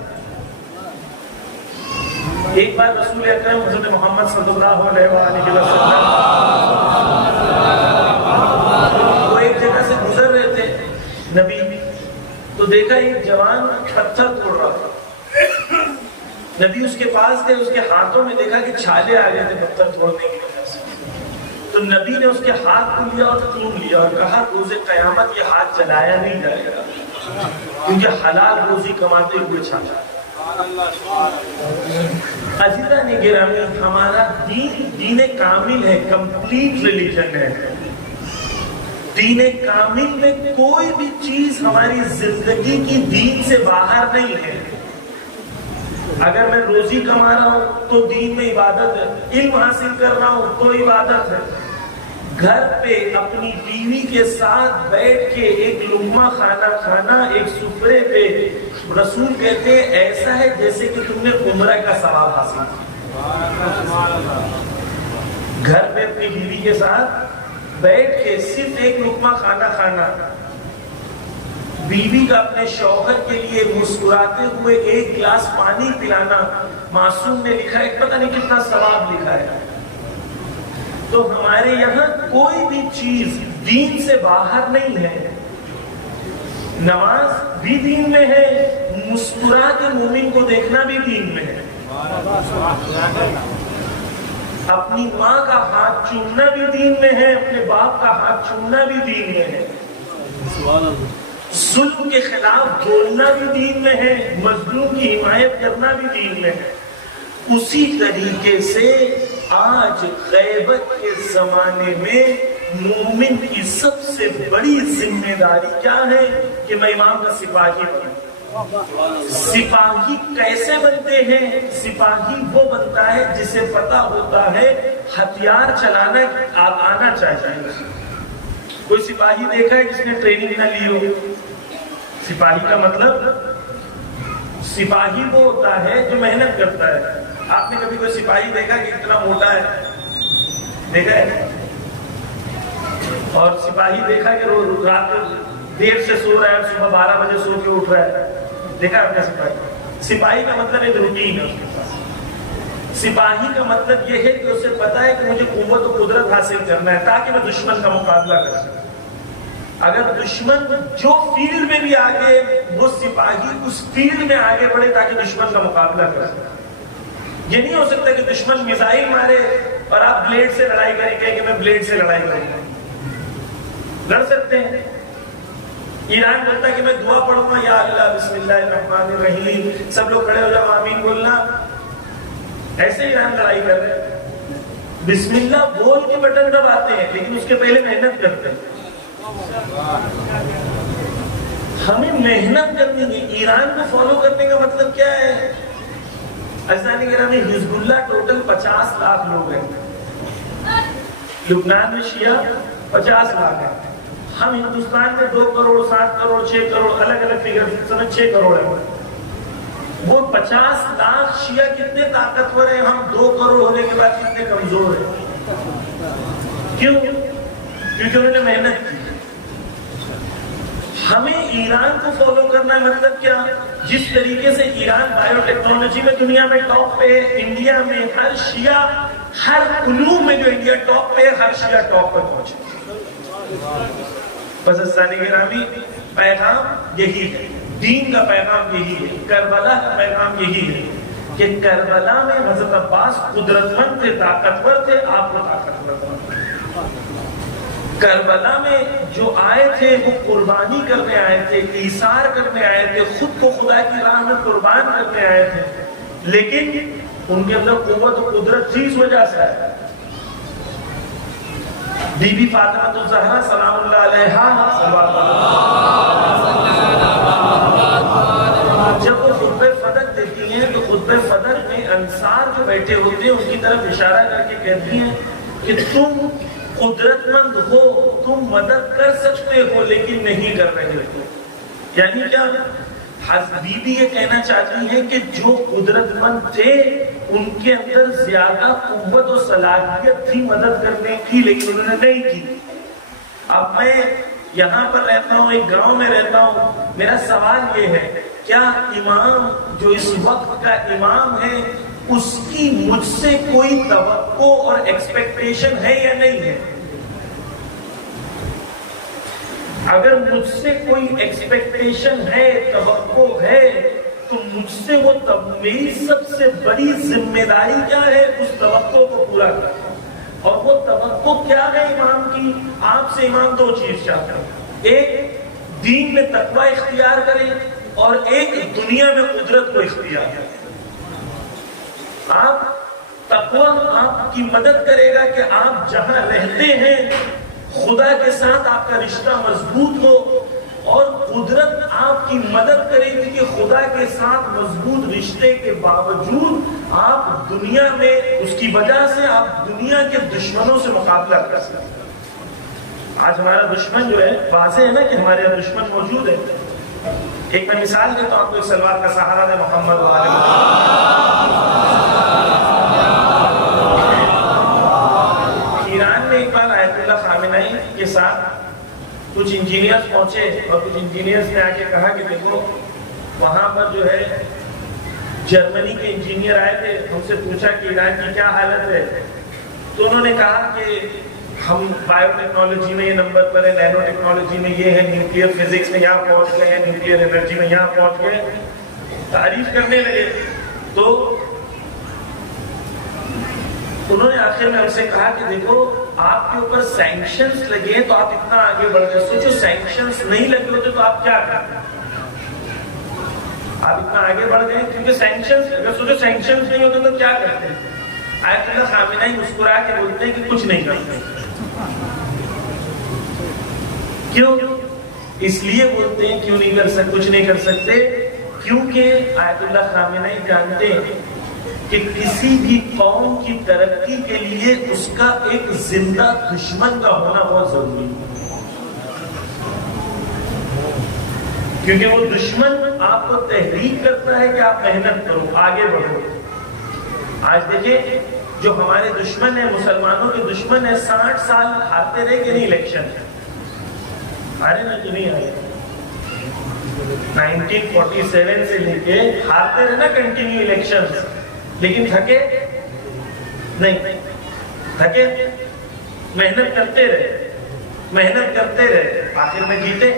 ایک بار رسول اکرم حضرت محمد صلی اللہ علیہ وآلہ وسلم وہ ایک جگہ سے گزر رہے تھے نبی، تو دیکھا ایک جوان پتھر توڑ رہا تھا۔ نبی اس کے پاس گئے، اس کے ہاتھوں میں دیکھا کہ چھالے آ گئے تھے پتھر توڑنے کی وجہ سے۔ تو نبی نے اس کے ہاتھ کو لیا اور چوم لیا اور کہا روز قیامت یہ ہاتھ جلایا نہیں جائے گا، کیونکہ حلال روزی کماتے ہوئے چھالا۔ عزیزان گرامی ہمارا دین کامل ہے، کمپلیٹ ریلیجن ہے۔ دین کامل میں کوئی بھی چیز ہماری زندگی کی دین سے باہر نہیں ہے۔ اگر میں روزی کما رہا ہوں تو دین میں عبادت ہے، علم حاصل کر رہا ہوں تو عبادت ہے، گھر پہ اپنی بیوی کے ساتھ بیٹھ کے ایک لقمہ کھانا کھانا ایک سفرے پہ، رسول کہتے ہیں ایسا ہے جیسے کہ تم نے عمرہ کا ثواب حاصل کیا۔ گھر پہ اپنی بیوی کے ساتھ بیٹھ کے صرف ایک لقمہ کھانا کھانا، بیوی کا اپنے شوہر کے لیے مسکراتے ہوئے ایک گلاس پانی پلانا، معصوم نے لکھا ہے پتہ نہیں کتنا ثواب لکھا ہے۔ تو ہمارے یہاں کوئی بھی چیز دین سے باہر نہیں ہے۔ نماز بھی دین میں ہے، مسکرا کے مومن کو دیکھنا بھی دین میں ہے، اپنی ماں کا ہاتھ چومنا بھی دین میں ہے، اپنے باپ کا ہاتھ چومنا بھی دین میں ہے، ظلم کے خلاف بولنا بھی دین میں ہے، مظلوم کی حمایت کرنا بھی دین میں ہے۔ اسی طریقے سے آج غیبت کے زمانے میں مومن کی سب سے بڑی ذمہ داری کیا ہے کہ میں امام کا سپاہی بنوں۔ سپاہی کیسے بنتے ہیں؟ سپاہی وہ بنتا ہے جسے پتا ہوتا ہے ہتھیار چلانا آنا چاہیے۔ کوئی سپاہی دیکھا ہے جس نے ٹریننگ نہ لی ہو؟ سپاہی کا مطلب، سپاہی وہ ہوتا ہے جو محنت کرتا ہے۔ آپ نے کبھی کوئی سپاہی دیکھا کہ اتنا موٹا ہے؟ دیکھا ہے؟ اور سپاہی دیکھا کہ رات دیر سے سو رہا ہے، صبح 12 بجے سو کے اٹھ رہا ہے؟ دیکھا ہے آپ نے سپاہی؟ سپاہی کا مطلب ایک روٹین ہے اس کے پاس۔ سپاہی کا مطلب یہ ہے کہ اسے پتا ہے کہ مجھے قوت و قدرت حاصل کرنا ہے تاکہ میں دشمن کا مقابلہ کر سکوں۔ اگر دشمن جو فیلڈ میں بھی آگے، وہ سپاہی اس فیلڈ میں آگے بڑھے تاکہ دشمن کا مقابلہ کر سکے۔ یہ نہیں ہو سکتا کہ دشمن میزائل مارے اور آپ بلیڈ سے لڑائی کریں گے کہ میں بلیڈ سے لڑائی کروں گا۔ لڑ سکتے ہیں۔ ایران بولتا کہ میں دعا پڑھوں گا، یا اللہ بسم اللہ الرحمن الرحیم، سب لوگ کھڑے ہو جاؤ آمین بولنا، ایسے ایران لڑائی کر رہے ہیں۔ بسم اللہ بول کے بٹن دباتے ہیں لیکن اس کے پہلے محنت کرتے ہیں۔ ہمیں محنت کرنی ہے۔ ایران کو فالو کرنے کا مطلب کیا ہے؟ عزیزان گرامی، حزب اللہ ٹوٹل 50 لاکھ لوگ ہیں، لبنان میں شیعہ 50 لاکھ ہیں، ہم ہندوستان میں 2 کروڑ 7 کروڑ 6 کروڑ الگ الگ فگر سمجھ 6 کروڑ ہیں۔ وہ 50 لاکھ شیعہ کتنے طاقتور ہیں، ہم 2 کروڑ ہونے کے بعد کتنے کمزور ہیں؟ کیوں؟ کیونکہ انہوں نے محنت کی۔ ہمیں ایران کو فالو کرنا ہے، مطلب کیا؟ جس طریقے سے ایران بائیو ٹیکنالوجی میں دنیا میں ٹاپ پہ ہے، انڈیا میں ہر شیعہ، ہر علوم میں جو انڈیا ٹاپ پہ ہے، ہر شیعہ ٹاپ پہ پہنچے۔ بس عزیزان گرامی، پیغام یہی ہے، دین کا پیغام یہی ہے، کربلا کا پیغام یہی ہے کہ کربلا میں حضرت عباس قدرت مند تھے، طاقتور تھے، آپ کو طاقتور تھے۔ کربلا میں جو آئے تھے وہ قربانی کرنے آئے تھے، ایثار کرنے آئے تھے، خود کو خدا کی راہ میں قربان کرنے آئے تھے، لیکن ان کے اندر قوت و قدرت تھی، اس وجہ سے آئے۔ بی بی فاطمہ الزہرا سلام اللہ علیہا، جب وہ خطبہ فدر دیتی ہیں تو خطبہ فدر میں انصار جو بیٹھے ہوتے ہیں ان کی طرف اشارہ کر کے کہتی ہیں کہ تم قدرت مند ہو، تم مدد کر سکتے ہو لیکن نہیں کر رہے ہو۔ یعنی کیا؟ بی بی یہ کہنا چاہتی ہیں کہ جو قدرت مند تھے ان کے اندر زیادہ قوت و صلاحیت تھی مدد کرنے کی، لیکن انہوں نے نہیں کی۔ اب میں یہاں پر رہتا ہوں، ایک گاؤں میں رہتا ہوں، میرا سوال یہ ہے، کیا امام جو اس وقت کا امام ہے اس کی مجھ سے کوئی توقع اور ایکسپیکٹیشن ہے یا نہیں ہے؟ اگر مجھ سے کوئی ایکسپیکٹیشن ہے، توقع ہے، تو مجھ سے وہ میری سب سے بڑی ذمہ داری کیا ہے؟ اس توقع کو پورا کرنا۔ اور وہ توقع کیا ہے امام کی؟ آپ سے امام 2 چیز چاہتا ہے، ایک دین میں تقوی اختیار کریں اور ایک دنیا میں قدرت کو اختیار کریں۔ آپ تقوی آپ کی مدد کرے گا کہ آپ جہاں رہتے ہیں خدا کے ساتھ آپ کا رشتہ مضبوط ہو، اور قدرت آپ کی مدد کرے گی کہ خدا کے ساتھ مضبوط رشتے کے باوجود آپ دنیا میں اس کی وجہ سے آپ دنیا کے دشمنوں سے مقابلہ کر سکتے ہیں۔ آج ہمارا دشمن جو ہے، واضح ہے نا کہ ہمارے یہاں دشمن موجود ہے۔ ایک میں مثال دیتا ہوں آپ کو، ایک سلوات کا سہارا دے محمد والے ایران میں ایک بار آیت اللہ خامنہئی کے ساتھ کچھ انجینئرز پہنچے اور کچھ انجینئرز نے آ کے کہا کہ دیکھو وہاں پر جو ہے جرمنی کے انجینئر آئے تھے، ہم سے پوچھا کہ ایران کی کیا حالت ہے، تو انہوں نے کہا کہ ہم بائیو ٹیکنالوجی میں یہ نمبر پر ہے، نینو ٹیکنالوجی میں یہ ہے، نیوکلیئر فزکس میں یہاں پہنچ گئے ہیں، نیوکلیئر انرجی میں یہاں پہنچ گئے۔ تعریف کرنے لگے تو انہوں نے آخر میں ہم سے کہا کہ دیکھو آپ کے اوپر سینکشنز لگے تو آپ اتنا آگے بڑھ گئے، سوچو سینکشنز نہیں لگے ہوتے تو آپ کیا کرتے؟ آپ اتنا آگے بڑھ گئے کیونکہ سینکشنز، اگر سوچو سینکشنز نہیں ہوتے تو کیا کرتے ہیں؟ آیت اللہ خامنہئی مسکرا کے بولتے ہیں کہ کچھ نہیں کرتے۔ کیوں؟ اس لیے بولتے ہیں کیوں نہیں کر سکتے، کچھ نہیں کر سکتے، کیونکہ آیت اللہ خامنہئی جانتے ہیں کہ کسی بھی قوم کی ترقی کے لیے اس کا ایک زندہ دشمن کا ہونا بہت ضروری ہے، کیونکہ وہ دشمن آپ کو تحریک کرتا ہے کہ آپ محنت کرو، آگے بڑھو۔ آج دیکھیں جو ہمارے دشمن ہیں، مسلمانوں کے دشمن ہیں، 60 سال ہارتے رہے کہ نہیں الیکشن؟ ہارے نا کہ نہیں ہارے؟ 1947 سے لے کے ہارتے رہے نا کنٹینیو الیکشن، لیکن تھکے نہیں، تھکے محنت کرتے رہے، محنت کرتے رہے، آخر میں جیتے۔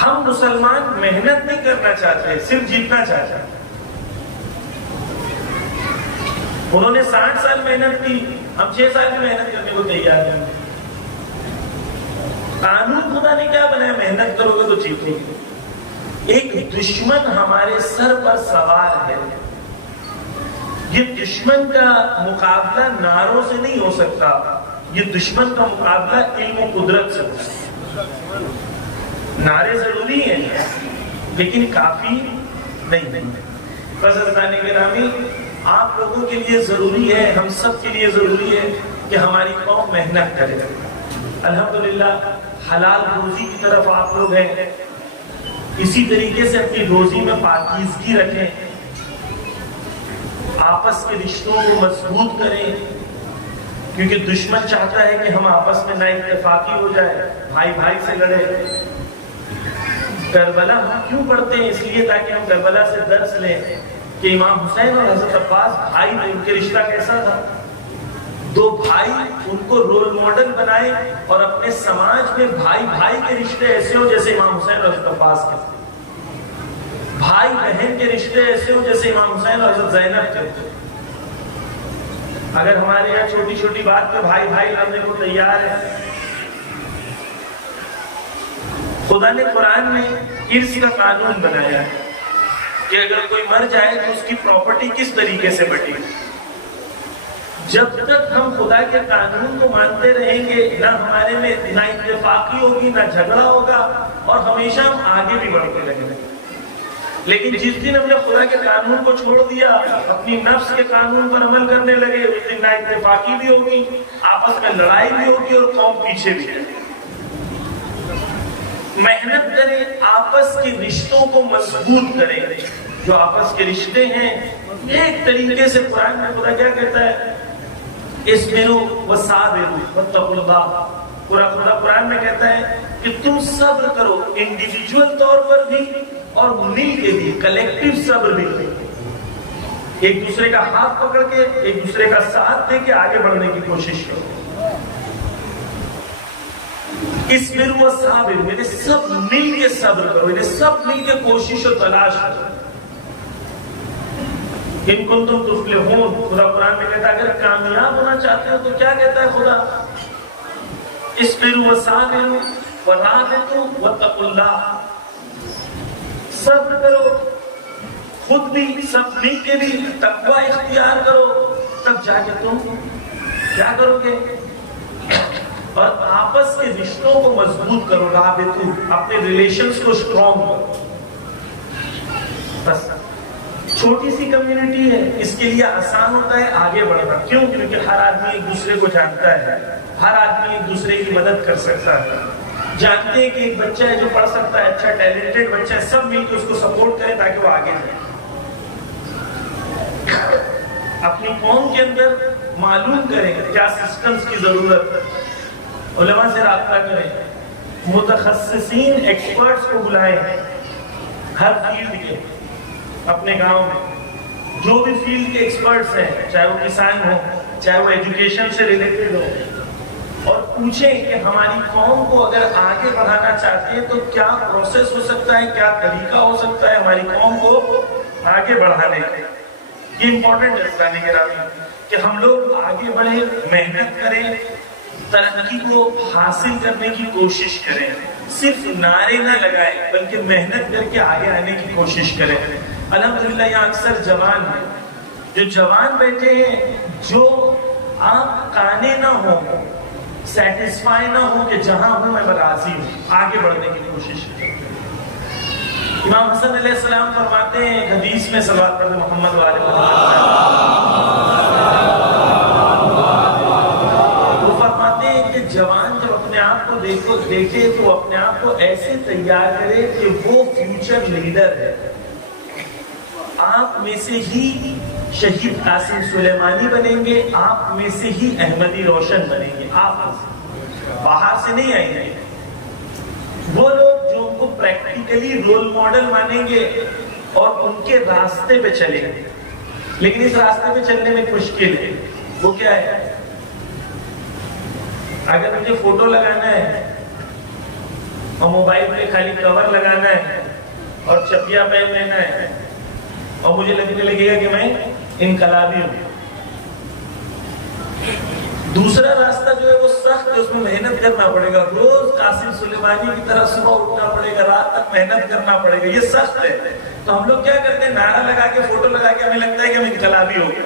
ہم مسلمان محنت نہیں کرنا چاہتے، صرف جیتنا چاہتے ہیں۔ انہوں نے 60 سال محنت کی، ہم 6 سال کی محنت کرنے کو تیار ہیں۔ قانون خدا نے کیا بنایا؟ محنت کرو گے تو جیتو گے۔ ایک دشمن ہمارے سر پر سوار ہے، یہ دشمن کا مقابلہ نعروں سے نہیں ہو سکتا، یہ دشمن کا مقابلہ علم و قدرت سے ہو سکتا۔ نعرے ضروری ہیں لیکن کافی نہیں۔ فضلتان گرامی، آپ لوگوں کے لیے ضروری ہے، ہم سب کے لیے ضروری ہے کہ ہماری قوم محنت کرے۔ الحمدللہ حلال روزی کی طرف آپ لوگ ہیں، اسی طریقے سے اپنی روزی میں پاکیزگی رکھیں، آپس کے رشتوں کو مضبوط کریں، کیونکہ دشمن چاہتا ہے کہ ہم آپس میں نا اتفاقی ہو جائے، بھائی بھائی سے لڑے۔ کربلا ہم کیوں پڑھتے ہیں؟ اس لیے تاکہ ہم کربلا سے درس لیں کہ امام حسین اور حضرت عباس بھائی تھے، ان کے رشتہ کیسا تھا۔ دو بھائی، ان کو رول ماڈل بنائے اور اپنے سماج میں بھائی بھائی کے رشتے ایسے ہو جیسے امام حسین اور حضرت عباس کے، بھائی بہن کے رشتے ایسے ہو جیسے امام حسین اور حضرت زینب کے۔ اگر ہمارے یہاں چھوٹی چھوٹی بات پہ بھائی بھائی لڑنے کو تیار ہے، خدا نے قرآن میں ارث کا قانون بنایا ہے کہ اگر کوئی مر جائے تو اس کی پراپرٹی کس طریقے سے بٹے۔ جب تک ہم خدا کے قانون کو مانتے رہیں گے، نہ ہمارے میں نہ اتفاقی ہوگی، نہ جھگڑا ہوگا، اور ہمیشہ ہم آگے بھی بڑھتے رہیں گے۔ لیکن جس دن ہم نے خدا کے قانون کو چھوڑ دیا، اپنی نفس کے قانون پر عمل کرنے لگے، اس دن نہ اتفاقی بھی ہوگی، آپس میں لڑائی بھی ہوگی اور قوم پیچھے بھی رہے گی۔ محنت کریں، آپس کے رشتوں کو مضبوط کریں۔ جو آپس کے رشتے ہیں، ایک طریقے سے قرآن میں خدا کیا کہتا ہے؟ اصبروا وصابروا واتقوا اللہ۔ خدا قرآن میں کہتا ہے کہ تم صبر کرو، انڈیویجول طور پر بھی اور مل کے بھی، کلیکٹیو صبر بھی، ایک دوسرے کا ہاتھ پکڑ کے، ایک دوسرے کا ساتھ دے کے آگے بڑھنے کی کوشش کرو۔ اصبروا وصابروا، یعنی سب مل کے صبر کرو، یعنی سب مل کے کوشش و تلاش کرو۔ ان کنتم تفلحون، خدا قرآن میں کہتا ہے اگر کامیاب ہونا چاہتے ہو تو کیا کہتا ہے خدا؟ اصبروا وصابروا ورابطوا واتقوا اللہ۔ صبر کرو، خود بھی، سب مل کے بھی تقوی اختیار کرو، تب جا کے تم کیا کرو گے؟ اور آپس کے رشتوں کو مضبوط کرو، رابطو، اپنے ریلیشنز کو اسٹرانگ کرو۔ بس چھوٹی سی کمیونٹی ہے، اس کے لیے آسان ہوتا ہے آگے بڑھنا۔ کیوں؟ کیونکہ ہر آدمی ایک دوسرے کو جانتا ہے، ہر آدمی ایک دوسرے کی مدد کر سکتا ہے۔ جانتے ہیں کہ ایک بچہ ہے جو پڑھ سکتا ہے، اچھا ٹیلنٹڈ بچہ ہے، سب مل کے اس کو سپورٹ کریں تاکہ وہ آگے جائے۔ اپنی قوم کے اندر معلوم کریں کیا سسٹمز کی ضرورت ہے، علماء سے رابطہ کریں، متخصصین ایکسپرٹس کو بلائیں، ہر فیلڈ کے، اپنے گاؤں میں جو بھی فیلڈ کے ایکسپرٹس ہیں، چاہے وہ کسان ہو، چاہے وہ ایجوکیشن سے ریلیٹڈ ہو، اور پوچھیں کہ ہماری قوم کو اگر آگے بڑھانا چاہتے ہیں تو کیا پروسیس ہو سکتا ہے, کیا طریقہ ہو سکتا ہے ہماری قوم کو آگے بڑھانے کا. یہ امپورٹنٹ ہے اسلامی گرامی کہ ہم لوگ آگے بڑھیں, محنت کریں, ترقی کو حاصل کرنے کی کوشش کریں, صرف نعرے نہ لگائیں بلکہ محنت کر کے آگے آنے کی کوشش کریں. الحمدللہ یہاں اکثر جوان ہیں, جو جوان بیٹھے ہیں, جو آپ کانے نہ ہو, سیٹسفائی نہ ہو کہ جہاں ہوں میں راضی ہوں, آگے بڑھنے کی کوشش کریں. امام حسن علیہ السلام فرماتے ہیں ایک حدیث میں, صلوات پڑھیں محمد والے وہ فرماتے ہیں کہ جوان جب اپنے آپ کو دیکھے تو اپنے آپ کو ایسے تیار کرے کہ وہ فیوچر لیڈر ہے. آپ میں سے ہی شہید قاسم سلیمانی بنیں گے, آپ میں سے ہی احمدی روشن بنیں گے, آپ باہر سے نہیں آئیں گے. وہ لوگ جو ان کو پریکٹیکلی رول ماڈل مانیں گے اور ان کے راستے پہ چلیں گے. لیکن اس راستے پہ چلنے میں مشکل ہے. وہ کیا ہے؟ اگر مجھے فوٹو لگانا ہے اور موبائل پہ خالی کور لگانا ہے اور چپیا پہن لینا ہے اور مجھے لگنے لگے گا کہ میں انقلابی ہوں. دوسرا راستہ جو ہے وہ سخت ہے, اس میں محنت کرنا پڑے گا, روز قاسم سلیمانی کی طرح صبح اٹھنا پڑے گا, رات تک محنت کرنا پڑے گا, یہ سخت ہے. تو ہم لوگ کیا کرتے ہیں, نعرہ لگا کے فوٹو لگا کے ہمیں لگتا ہے کہ ہم انقلابی ہو گئے.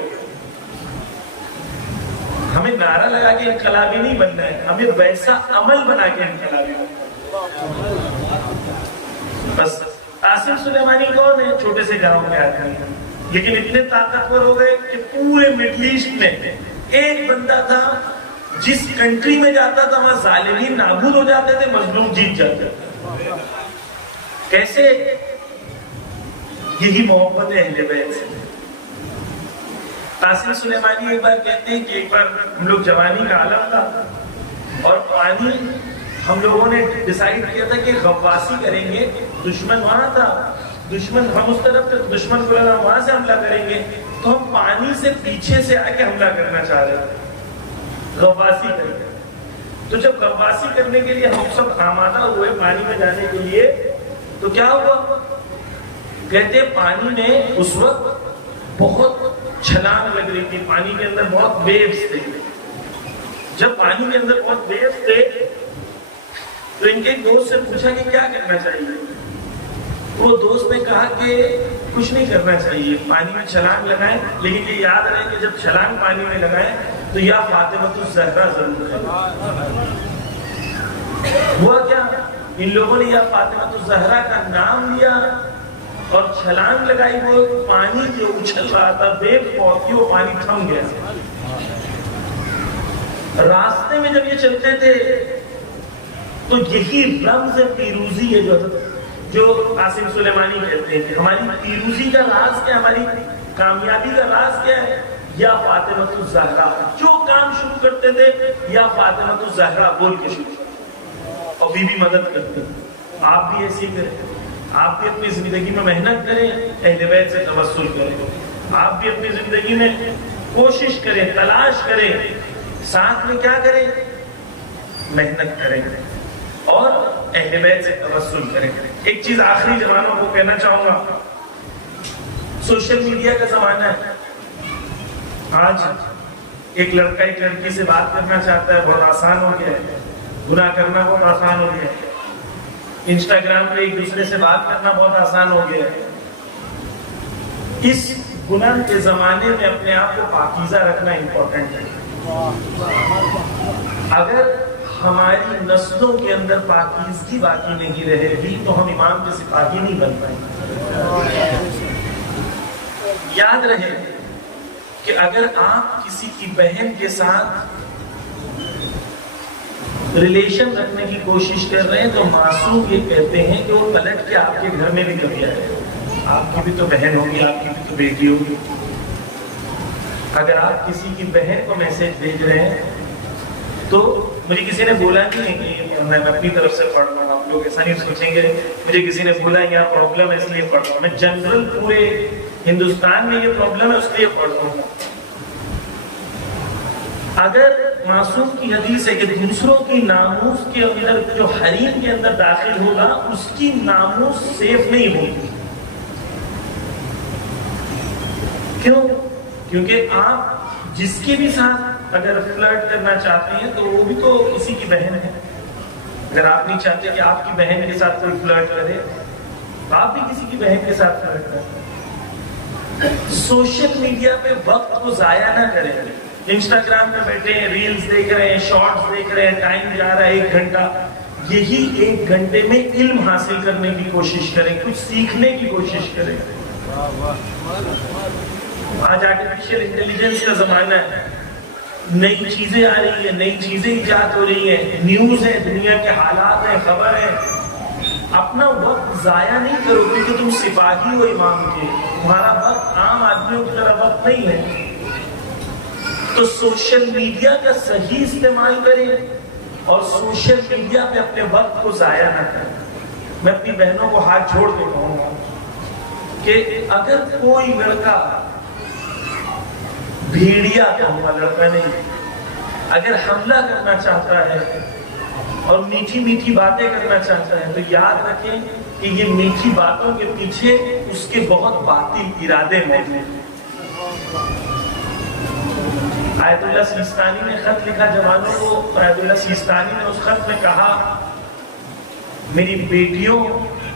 ہمیں نعرہ لگا کے انقلابی نہیں بننا ہے, ہمیں ویسا عمل بنا کے انقلابی ہونا. بس قاسم سلیمانی کون ہے؟ چھوٹے سے گاؤں کے آدمی ہیں, لیکن اتنے طاقتور ہو گئے کہ پورے مڈل ایسٹ میں ایک بندہ تھا جس کنٹری میں جاتا تھا وہاں ظالمین نابود ہو جاتے تھے, مظلوم جیت جاتے تھے. کیسے؟ یہی محبت ہے اہل بیت سے. قاسم سلیمانی ایک بار کہتے ہیں کہ ایک بار ہم لوگ جوانی کا عالم تھا اور پانی ہم لوگوں نے ڈیسائیڈ کیا تھا کہ غواصی کریں گے. دشمن وہاں تھا, دشمن ہم اس طرف تھے, دشمن کو لگا وہاں سے حملہ کریں گے, تو ہم پانی سے پیچھے سے آ کے حملہ کرنا چاہ رہے تھے, غواصی کریں گے. تو جب غواصی کرنے کے لیے ہم سب آمادہ ہوئے پانی میں جانے کے لیے, تو کیا ہوا؟ کہتے پانی میں اس وقت بہت چھلانگ لگ رہی تھی, پانی کے اندر بہت ویوز تھے. جب پانی کے اندر بہت ویوز تھے تو ان کے دوست سے پوچھا کہ کیا کرنا چاہیے. وہ دوست نے کہا کہ کچھ نہیں کرنا چاہیے, پانی میں چھلانگ لگائیں, لیکن یہ یاد رہے کہ جب چھلانگ پانی میں لگائیں تو یا فاطمۃ الزہرا ضرور ہے. ہوا کیا؟ ان لوگوں نے یا فاطمۃ الزہرا کا نام لیا اور چھلانگ لگائی. وہ پانی جو اچھل رہا تھا, ویو پہنچی, وہ پانی تھم گیا. راستے میں جب یہ چلتے تھے تو یہی رمز پیروزی ہے جو قاسم سلیمانی کہتے ہیں کہ ہماری پیروزی کا راز کیا, ہماری کامیابی کا راز کیا ہے؟ یا فاطمۃ الزہرا. جو کام شروع کرتے تھے یا فاطمۃ الزہرا بول کے شروع کرتے, اور بی مدد کرتے. آپ بھی ایسی کریں, آپ بھی اپنی زندگی میں محنت کریں, اہل بیت سے توسل کریں. آپ بھی اپنی زندگی میں کوشش کریں, تلاش کریں, ساتھ میں کیا کریں؟ محنت کریں اور اہل بیت سے توسل کریں. ایک چیز آخری زمانوں کو کہنا چاہوں گا, سوشل میڈیا کا زمانہ ہے. آج ایک لڑکا ایک لڑکی سے بات کرنا چاہتا ہے, بہت آسان ہو گیا ہے. گناہ کرنا بہت آسان ہو گیا ہے. انسٹاگرام پہ ایک دوسرے سے بات کرنا بہت آسان ہو گیا ہے. اس گناہ کے زمانے میں اپنے آپ کو پاکیزہ رکھنا امپورٹنٹ ہے. اگر ہماری نسلوں کے اندر پاکیزگی باقی نہیں رہے گی تو ہم امام کے سپاہی نہیں بن پائیں گے. یاد رہے کہ اگر آپ کسی کی بہن کے ساتھ ریلیشن رکھنے کی کوشش کر رہے ہیں تو معصوم یہ کہتے ہیں کہ وہ پلٹ کے آپ کے گھر میں بھی کبھی آئے. آپ کی بھی تو بہن ہوگی, آپ کی بھی تو بیٹی ہوگی. اگر آپ کسی کی بہن کو میسج بھیج رہے ہیں تو مجھے کسی نے بولا نہیں ہے کہ میں اپنی طرف سے پڑھ رہا ہوں, آپ لوگ ایسا نہیں سوچیں گے مجھے کسی نے بولا یہاں پرابلم ہے اس لیے پڑھ رہا ہوں. میں جنرل پورے ہندوستان میں یہ پرابلم ہے اس لیے پڑھ رہا ہوں. اگر معصوم کی حدیث ہے کہ دوسروں کی ناموس کے اندر جو حریم کے اندر داخل ہوگا اس کی ناموس سیف نہیں ہوگی. کیوں؟ کیونکہ آپ جس کے بھی ساتھ اگر فلرٹ کرنا چاہتے ہیں تو وہ بھی تو کسی کی بہن ہے. اگر آپ نہیں چاہتے کہ آپ کی بہن کے ساتھ کوئی فلرٹ کرے تو آپ بھی کسی کی بہن کے ساتھ فلرٹ کریں. سوشل میڈیا پہ وقت کو ضائع نہ کریں. انسٹاگرام پہ بیٹھے ہیں، ریلز دیکھ رہے ہیں، شارٹس دیکھ رہے ہیں، ٹائم جا رہا ہے 1 گھنٹہ. یہی 1 گھنٹے میں علم حاصل کرنے کی کوشش کریں، کچھ سیکھنے کی کوشش کریں. آج آرٹیفیشل انٹیلیجنس کا زمانہ ہے، نئی چیزیں آ رہی ہیں، نئی چیزیں ایجاد ہو رہی ہیں، نیوز ہے، دنیا کے حالات ہیں، خبر ہے. اپنا وقت ضائع نہیں کرو کیونکہ تم سپاہی ہو امام کے. تمہارا وقت عام آدمیوں کی طرح وقت نہیں ہے. تو سوشل میڈیا کا صحیح استعمال کریں اور سوشل میڈیا پہ اپنے وقت کو ضائع نہ کریں. میں اپنی بہنوں کو ہاتھ جوڑ کے کہوں گا کہ اگر کوئی لڑکا بھیڑیا کہوں گا، لڑکا نہیں، اگر حملہ کرنا چاہتا ہے اور میٹھی میٹھی باتیں کرنا چاہتا ہے تو یاد رکھیں کہ یہ میٹھی باتوں کے پیچھے اس کے بہت باطل ارادے موجود ہیں. آیت اللہ سیستانی نے خط لکھا جوانوں کو. آیت اللہ سیستانی نے اس خط میں کہا، میری بیٹیوں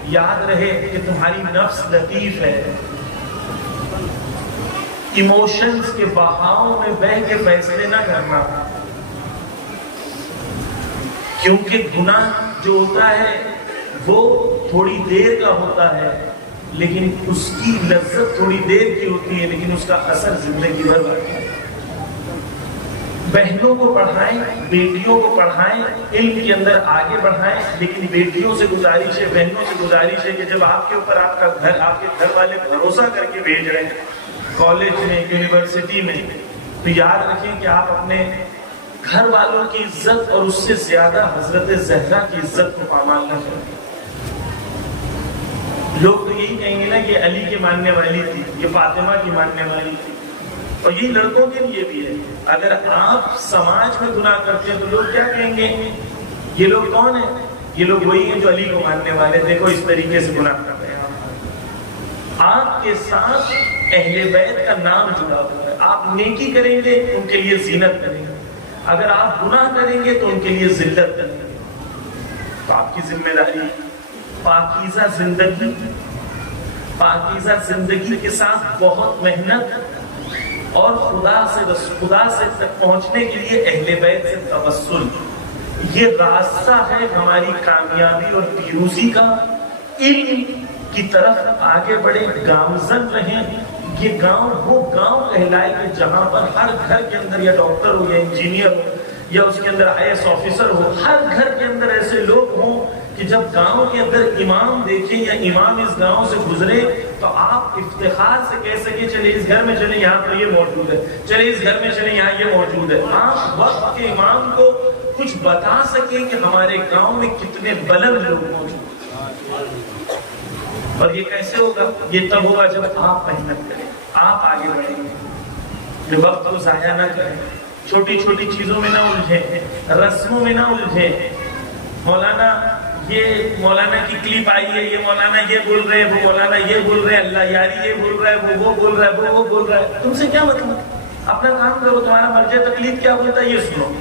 یاد رہے کہ تمہاری نفس لطیف ہے. ایموشنز کے بہاؤ میں بہہ کے فیصلے نہ کرنا، کیونکہ گناہ جو ہوتا ہے وہ تھوڑی دیر کا ہوتا ہے لیکن اس کی لذت تھوڑی دیر کی ہوتی ہے، لیکن اس کا اثر زندگی بھر رہتا ہے. بہنوں کو پڑھائیں، بیٹیوں کو پڑھائیں، علم کے اندر آگے بڑھائیں. لیکن بیٹیوں سے گزارش ہے، بہنوں سے گزارش ہے کہ جب آپ کے اوپر آپ کا گھر، آپ کے گھر والے بھروسہ کر کے بھیج رہے ہیں کالج میں، یونیورسٹی میں، تو یاد رکھیں کہ آپ اپنے گھر والوں کی عزت اور اس سے زیادہ حضرت زہرا کی عزت کو پامال نہ کریں. لوگ تو یہی کہیں گے نا کہ علی کے ماننے والی تھی، یہ فاطمہ کی ماننے والی تھی. اور یہی لڑکوں کے لیے بھی ہے. اگر آپ سماج میں گناہ کرتے ہیں تو لوگ کیا کہیں گے؟ یہ لوگ کون ہیں؟ یہ لوگ وہی ہیں جو علی کو ماننے والے، دیکھو اس طریقے سے گناہ کر رہے ہیں. آپ کے ساتھ اہل بیت کا نام جڑا ہوا ہے. آپ نیکی کریں گے ان کے لیے زینت کریں گے، اگر آپ گناہ کریں گے تو ان کے لیے ذلت کریں گے. تو آپ کی ذمہ داری پاکیزہ زندگی، پاکیزہ زندگی کے ساتھ بہت محنت اور خدا سے تک پہنچنے کے لیے اہل بیت سے توسل، یہ راستہ ہے ہماری کامیابی اور پیروزی کا. علم کی طرف آگے بڑھیں، گامزن رہیں. یہ گاؤں وہ گاؤں کہلائے کہ جہاں پر ہر گھر کے اندر یا ڈاکٹر ہو یا انجینئر ہو یا اس کے اندر IAS آفیسر ہو، ہر گھر کے اندر ایسے لوگ ہوں کہ جب گاؤں کے اندر امام دیکھیں یا امام اس گاؤں سے گزرے تو آپ افتخار سے کہہ سکیں چلے اس گھر میں چلیں یہاں پر یہ موجود ہے، چلے اس گھر میں چلیں یہاں یہ موجود ہے. آپ وقت کے امام کو کچھ بتا سکیں کہ ہمارے گاؤں میں کتنے بلند لوگ موجود ہیں. اور یہ کیسے ہوگا؟ یہ تب ہوگا جب آپ محنت کریں، آپ آگے بڑھیں گے. وقت کو ضائع نہ کریں، چھوٹی چھوٹی چیزوں میں نہ الجھیں، رسموں میں نہ الجھیں. مولانا کی کلپ آئی ہے، یہ مولانا یہ بول رہے ہیں، وہ مولانا یہ بول رہے ہیں، اللہ یاری یہ بول رہا ہے، وہ بول رہا ہے، وہ بول رہا ہے. تم سے کیا مطلب؟ اپنا کام کرو. تمہارا مرجع تقلید کیا بولتا ہے یہ سنو.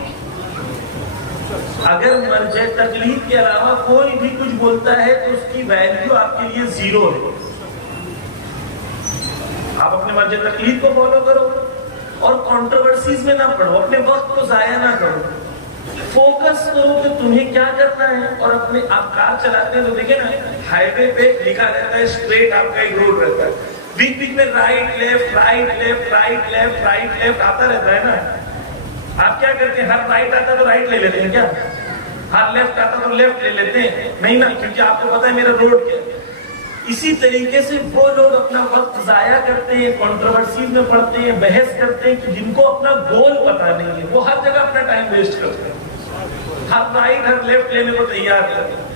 اگر مرجع تقلید کے علاوہ کوئی بھی کچھ بولتا ہے تو اس کی ویلیو آپ کے لیے زیرو ہے. آپ اپنے مرجع تقلید کو فالو کرو اور کنٹروورسیز میں نہ پڑھو. اپنے وقت کو ضائع نہ کرو، فوکس کرو کہ تمہیں کیا کرنا ہے. اور اپنے آپ کار چلاتے ہیں تو دیکھیں نا، ہائی وے پہ لکھا رہتا ہے اسٹریٹ، آپ کا ایک روڈ رہتا ہے، بیچ بیچ میں right left right left right left right left آتا رہتا ہے نا. آپ کیا کرتے ہیں؟ ہر رائٹ آتا تو رائٹ لے لیتے ہیں کیا؟ ہر لیفٹ آتا تو لیفٹ لے لیتے ہیں نہیں نا، کیونکہ آپ کو پتا ہے میرا روڈ کیا. اسی طریقے سے وہ لوگ اپنا وقت ضائع کرتے ہیں، کنٹروورسیز میں پڑھتے ہیں، بحث کرتے ہیں کہ جن کو اپنا گول پتا نہیں ہے، وہ ہر جگہ اپنا ٹائم ویسٹ کرتے ہیں، ہر رائٹ ہر لیفٹ لینے کو تیار کرتے ہیں.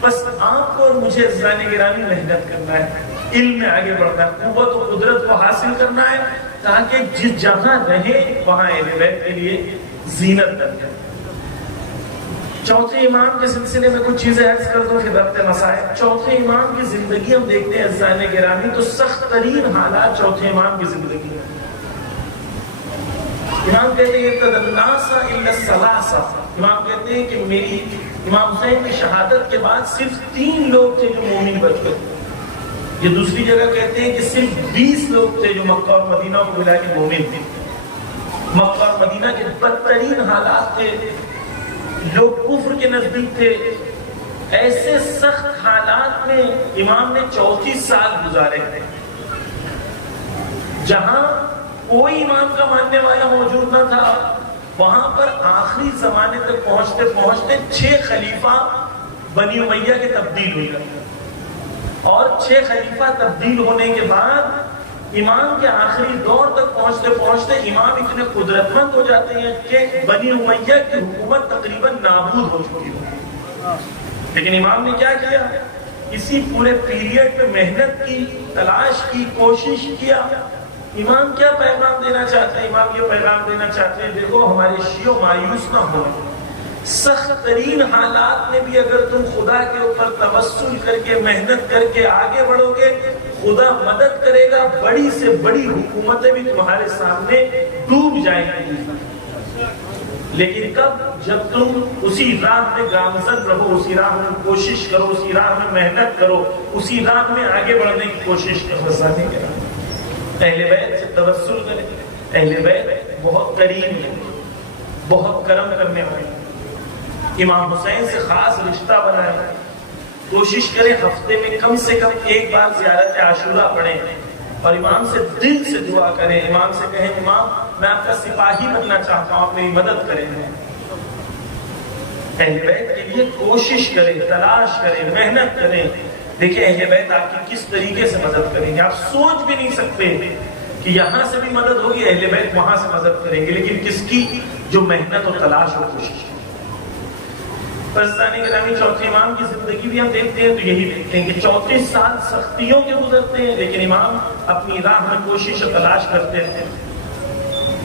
بس آپ کو اور مجھے عزیزان گرامی محنت کرنا ہے، علم میں آگے بڑھنا ہے، قوت و قدرت کو حاصل کرنا ہے تاکہ جس جہاں رہے وہاں اہل بیت کے لیے زینت بن گئے۔ چوتھے امام کے سلسلے میں کچھ چیزیں عرض کر دوں پھر وقت مسائل۔ چوتھے امام کی زندگی ہم دیکھتے ہیں عزیزان گرامی تو سخت ترین حالات چوتھے امام کی زندگی میں۔ امام کہتے ہیں امام کہتے ہیں کہ میری امام حسین کی شہادت کے بعد صرف 3 لوگ تھے جو مومن بچ گئے۔ یہ دوسری جگہ کہتے ہیں کہ صرف 20 لوگ تھے جو مکہ اور مدینہ کو ملا کے مومن تھے۔ مکہ اور مدینہ کے بدترین حالات تھے، لوگ کفر کے نزدیک تھے۔ ایسے سخت حالات میں امام نے 34 سال گزارے تھے، جہاں کوئی امام کا ماننے والا موجود نہ تھا۔ وہاں پر آخری زمانے تک پہنچتے پہنچتے 6 خلیفہ بنی امیہ کے تبدیل ہوئے، اور 6 خلیفہ تبدیل ہونے کے بعد امام کے آخری دور تک پہنچتے پہنچتے امام اتنے قدرت مند ہو جاتے ہیں کہ بنی امیہ کی حکومت تقریباً نابود ہو چکی ہو۔ لیکن امام نے کیا کیا؟ اسی پورے پیریڈ پہ محنت کی، تلاش کی، کوشش کیا۔ امام کیا پیغام دینا چاہتے ہیں؟ امام یہ پیغام دینا چاہتے ہیں دیکھو ہمارے شیعوں مایوس نہ ہو، سخت ترین حالات میں بھی اگر تم خدا کے اوپر توسل کر کے محنت کر کے آگے بڑھو گے خدا مدد کرے گا، بڑی سے بڑی حکومتیں بھی تمہارے سامنے ڈوب جائیں گی۔ لیکن کب؟ جب تم اسی راہ میں گامزن رہو، اسی راہ میں کوشش کرو، اسی راہ میں محنت کرو، اسی راہ میں آگے بڑھنے کی کوشش کرو۔ اہل بیت سے توسل کریں۔ اہل بیت بہت کریم ہے، بہت کرم کرنے والے۔ امام حسین سے خاص رشتہ بنائیں، کوشش کریں ہفتے میں کم سے کم 1 بار زیارت عاشورہ پڑھیں، اور امام سے دل سے دعا کریں۔ امام سے کہیں امام میں آپ کا سپاہی بننا چاہتا ہوں، آپ میری مدد کریں۔ اہل بیت کے لیے کوشش کریں، تلاش کریں، محنت کریں۔ دیکھیں اہل بیت آپ کی کس طریقے سے مدد کریں گے، آپ سوچ بھی نہیں سکتے کہ یہاں سے بھی مدد ہوگی، اہل بیت وہاں سے مدد کریں گے، لیکن کس کی؟ جو محنت اور تلاش اور کوشش۔ گرامی چوتھے امام کی زندگی بھی ہم دیکھتے ہیں تو یہی دیکھتے ہیں کہ 34 سال سختیوں کے گزرتے ہیں، لیکن امام اپنی راہ میں کوشش اور تلاش کرتے ہیں۔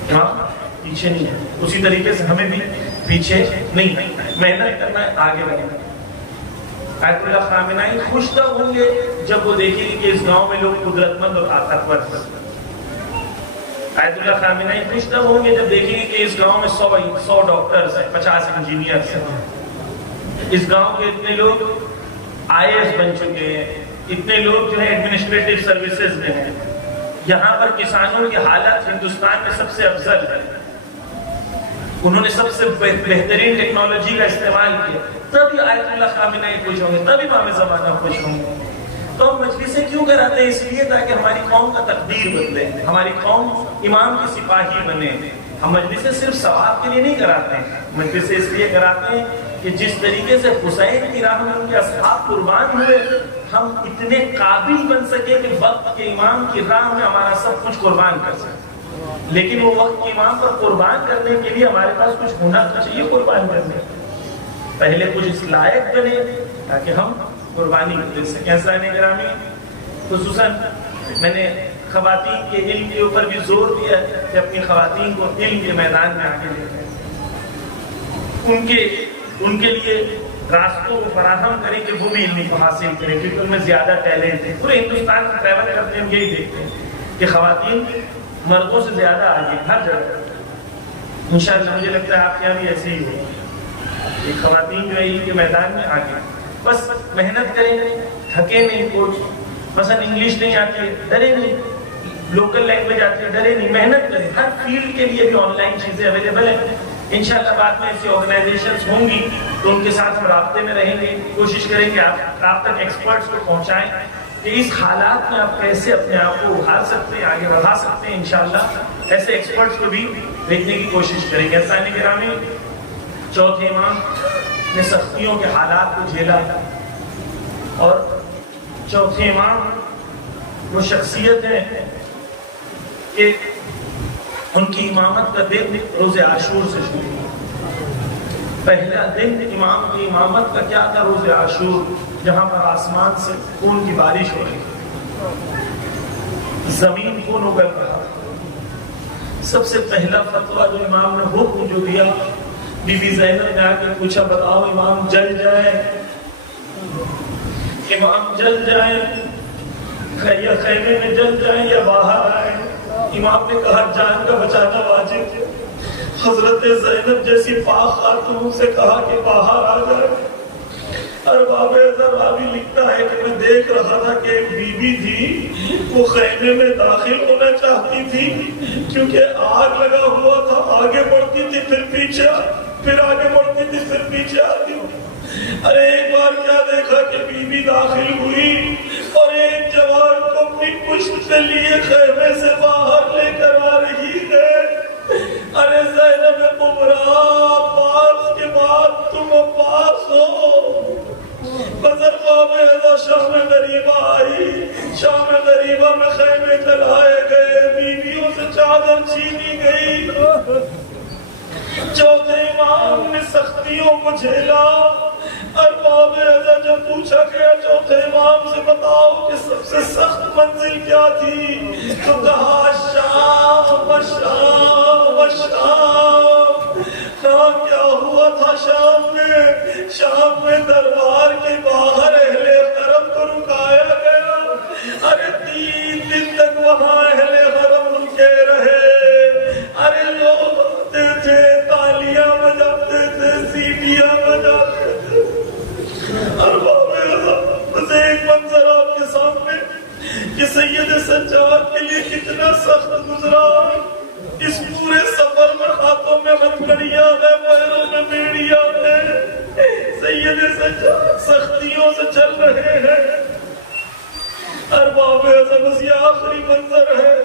امام پیچھے نہیں ہے، اسی طریقے سے ہمیں بھی پیچھے نہیں ہے، محنت کرنا ہے، آگے بڑھنا ہے۔ آیت اللہ خامنائی خوش تب ہوں گے جب وہ دیکھیں گے کہ اس گاؤں میں لوگ قدرت مند اور طاقتور ہیں۔ آیت اللہ خامنائی خوش تب ہوں گے جب دیکھیں گے کہ اس گاؤں میں 100 ڈاکٹرز ہیں، 50 انجینئرز ہیں، اس گاؤں کے اتنے لوگ IAS بن چکے ہیں، اتنے لوگ جو ہے ایڈمنسٹریٹو سروسز میں ہیں، یہاں پر کسانوں کی حالت ہندوستان میں سب سے افضل ہے، انہوں نے سب سے بہترین ٹیکنالوجی کا استعمال کیا، تب آیت اللہ خامنائی خوش ہوں گے، تب امام زمانہ خوش ہوں گے۔ تو ہم مجلسیں کیوں کراتے ہیں؟ اس لیے تاکہ ہماری قوم کا تقدیر بدلے، ہماری قوم امام کی سپاہی بنے۔ ہم مجلسیں صرف ثواب کے لیے نہیں کراتے ہیں، مجلسیں اس لیے کراتے ہیں کہ جس طریقے سے حسین کی راہ میں ان کے اصحاب قربان ہوئے، ہم اتنے قابل بن سکے کہ وقت کے امام کی راہ میں ہمارا سب کچھ قربان کر سکے۔ لیکن وہ وقت کے امام پر قربان کرنے کے لیے ہمارے پاس کچھ ہونا تو چاہیے قربان کرنے، پہلے کچھ اس لائق بنے تاکہ ہم قربانی دے سکیں۔ عزیزان گرامی، خصوصاً میں نے خواتین کے علم کے اوپر بھی زور دیا کہ اپنی خواتین کو علم کے میدان میں آگے لے جائیں، ان کے لیے راستوں کو فراہم کریں کہ وہ بھی علم کو حاصل کریں، کیونکہ ان میں زیادہ ٹیلنٹ ہے۔ پورے ہندوستان میں ٹریول کرتے ہیں ہم یہی دیکھتے ہیں کہ خواتین مردوں سے زیادہ آگے ہر جگہ۔ انشاءاللہ مجھے لگتا ہے آپ کے یہاں بھی ایسے ہی ہوگا، یہ خواتین جو ہے علم کے میدان میں آگے، بس محنت کریں، تھکے نہیں، کوچ مثلا انگلش نہیں آتی ہے ڈرے نہیں، لوکل لینگویج آتی ہے ڈرے نہیں، محنت کریں۔ ہر فیلڈ کے لیے بھی آن لائن چیزیں اویلیبل ہیں، انشاءاللہ بعد میں ایسی آرگنائزیشنز ہوں گی تو ان کے ساتھ ہم رابطے میں رہیں گے، کوشش کریں کہ آپ تک ایکسپرٹس کو پہنچائیں کہ اس حالات میں آپ کیسے اپنے آپ کو ابھار سکتے ہیں، آگے بڑھا سکتے ہیں۔ انشاءاللہ ایسے ایکسپرٹس کو بھی دیکھنے کی کوشش کریں گے۔ عزیزان گرامی، چوتھے امام نے سختیوں کے حالات کو جھیلا، اور چوتھے امام وہ شخصیت ہے کہ ان کی امامت کا دن روز عاشور سے شروع ہوا۔ پہلا دن امام کی امامت کا کیا تھا؟ روز عاشور، جہاں پر آسمان سے خون کی بارش ہو رہی، زمین خون اگل رہا، سب سے پہلا فتویٰ جو امام نے حکم جو دیا، بی بی زینب نے آ کے پوچھا بتاؤ امام جل جائے، امام جل جائیں یا خیمے میں جل جائیں یا باہر آئیں؟ امام نے کہا جان کا بچانا واجب ہے۔ حضرت زینب جیسی پاک خاتون سے کہا کہ باہر آ جائے۔ ارباب راوی لکھتا ہے کہ میں دیکھ رہا تھا کہ ایک بی بی تھی، وہ خیمے میں داخل ہونا چاہتی تھی کیونکہ آگ لگا ہوا تھا، آگے بڑھتی تھی پھر پیچھے، پھر آگے بڑھتی تھی پھر پیچھے آتی۔ ارے ایک بار کیا دیکھا کہ بی بی داخل ہوئی اور ایک جوان کو اپنی پشت پہ لیے خیمے سے باہر لے کر آ رہی ہے۔ ارے زینب کبریٰ، عباس کے بعد تم عباس ہو۔ بزر بابا شام غریبہ آئی، شام غریبہ میں خیمے چلائے گئے، بیویوں سے چادر چھینی گئی۔ چوتھے امام نے سختیوں کو جھیلا۔ ارباب عزت جب پوچھا گیا چوتھے امام سے بتاؤ کہ سب سے سخت منزل کیا تھی، تو کہا شام شام شام۔ نام کیا ہوا تھا شام میں؟ شام میں دربار کے باہر اہل حرم کو رکایا گیا۔ ارے 3 دن تک وہاں اہل حرم رکے رہے۔ ارے لوگ آتے تھے، تالیاں بجاتے تھے، سیٹیاں بجاتے تھے۔ بس ایک منظر آپ کے سامنے کہ سید سجاد کے لیے کتنا سخت گزرا۔ اس پورے سفر میں ہاتھوں میں ہتھکڑیاں ہیں، پیروں میں بیڑیاں ہیں، سید سجاد سختیوں سے چل رہے ہیں۔ ارباب بس یہ آخری منظر ہے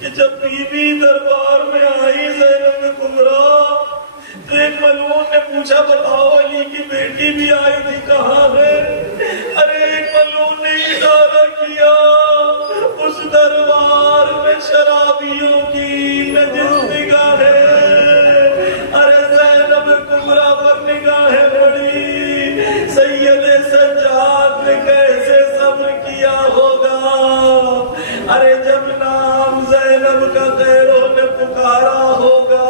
کہ جب بی بی دربار میں آئی زینب کبریٰ، تو ایک ملعون نے پوچھا بتاؤ علی کی بیٹی بھی آئی تھی کہاں ہے؟ ارے ایک ملعون نے اشارہ کیا، اس دربار میں شرابیوں کی نجس نگاہیں۔ ارے زینب کبریٰ پر نگاہیں پڑی، سید سجاد نے کیسے صبر کیا ہوگا؟ ارے جب نام زینب کا غیروں نے پکارا ہوگا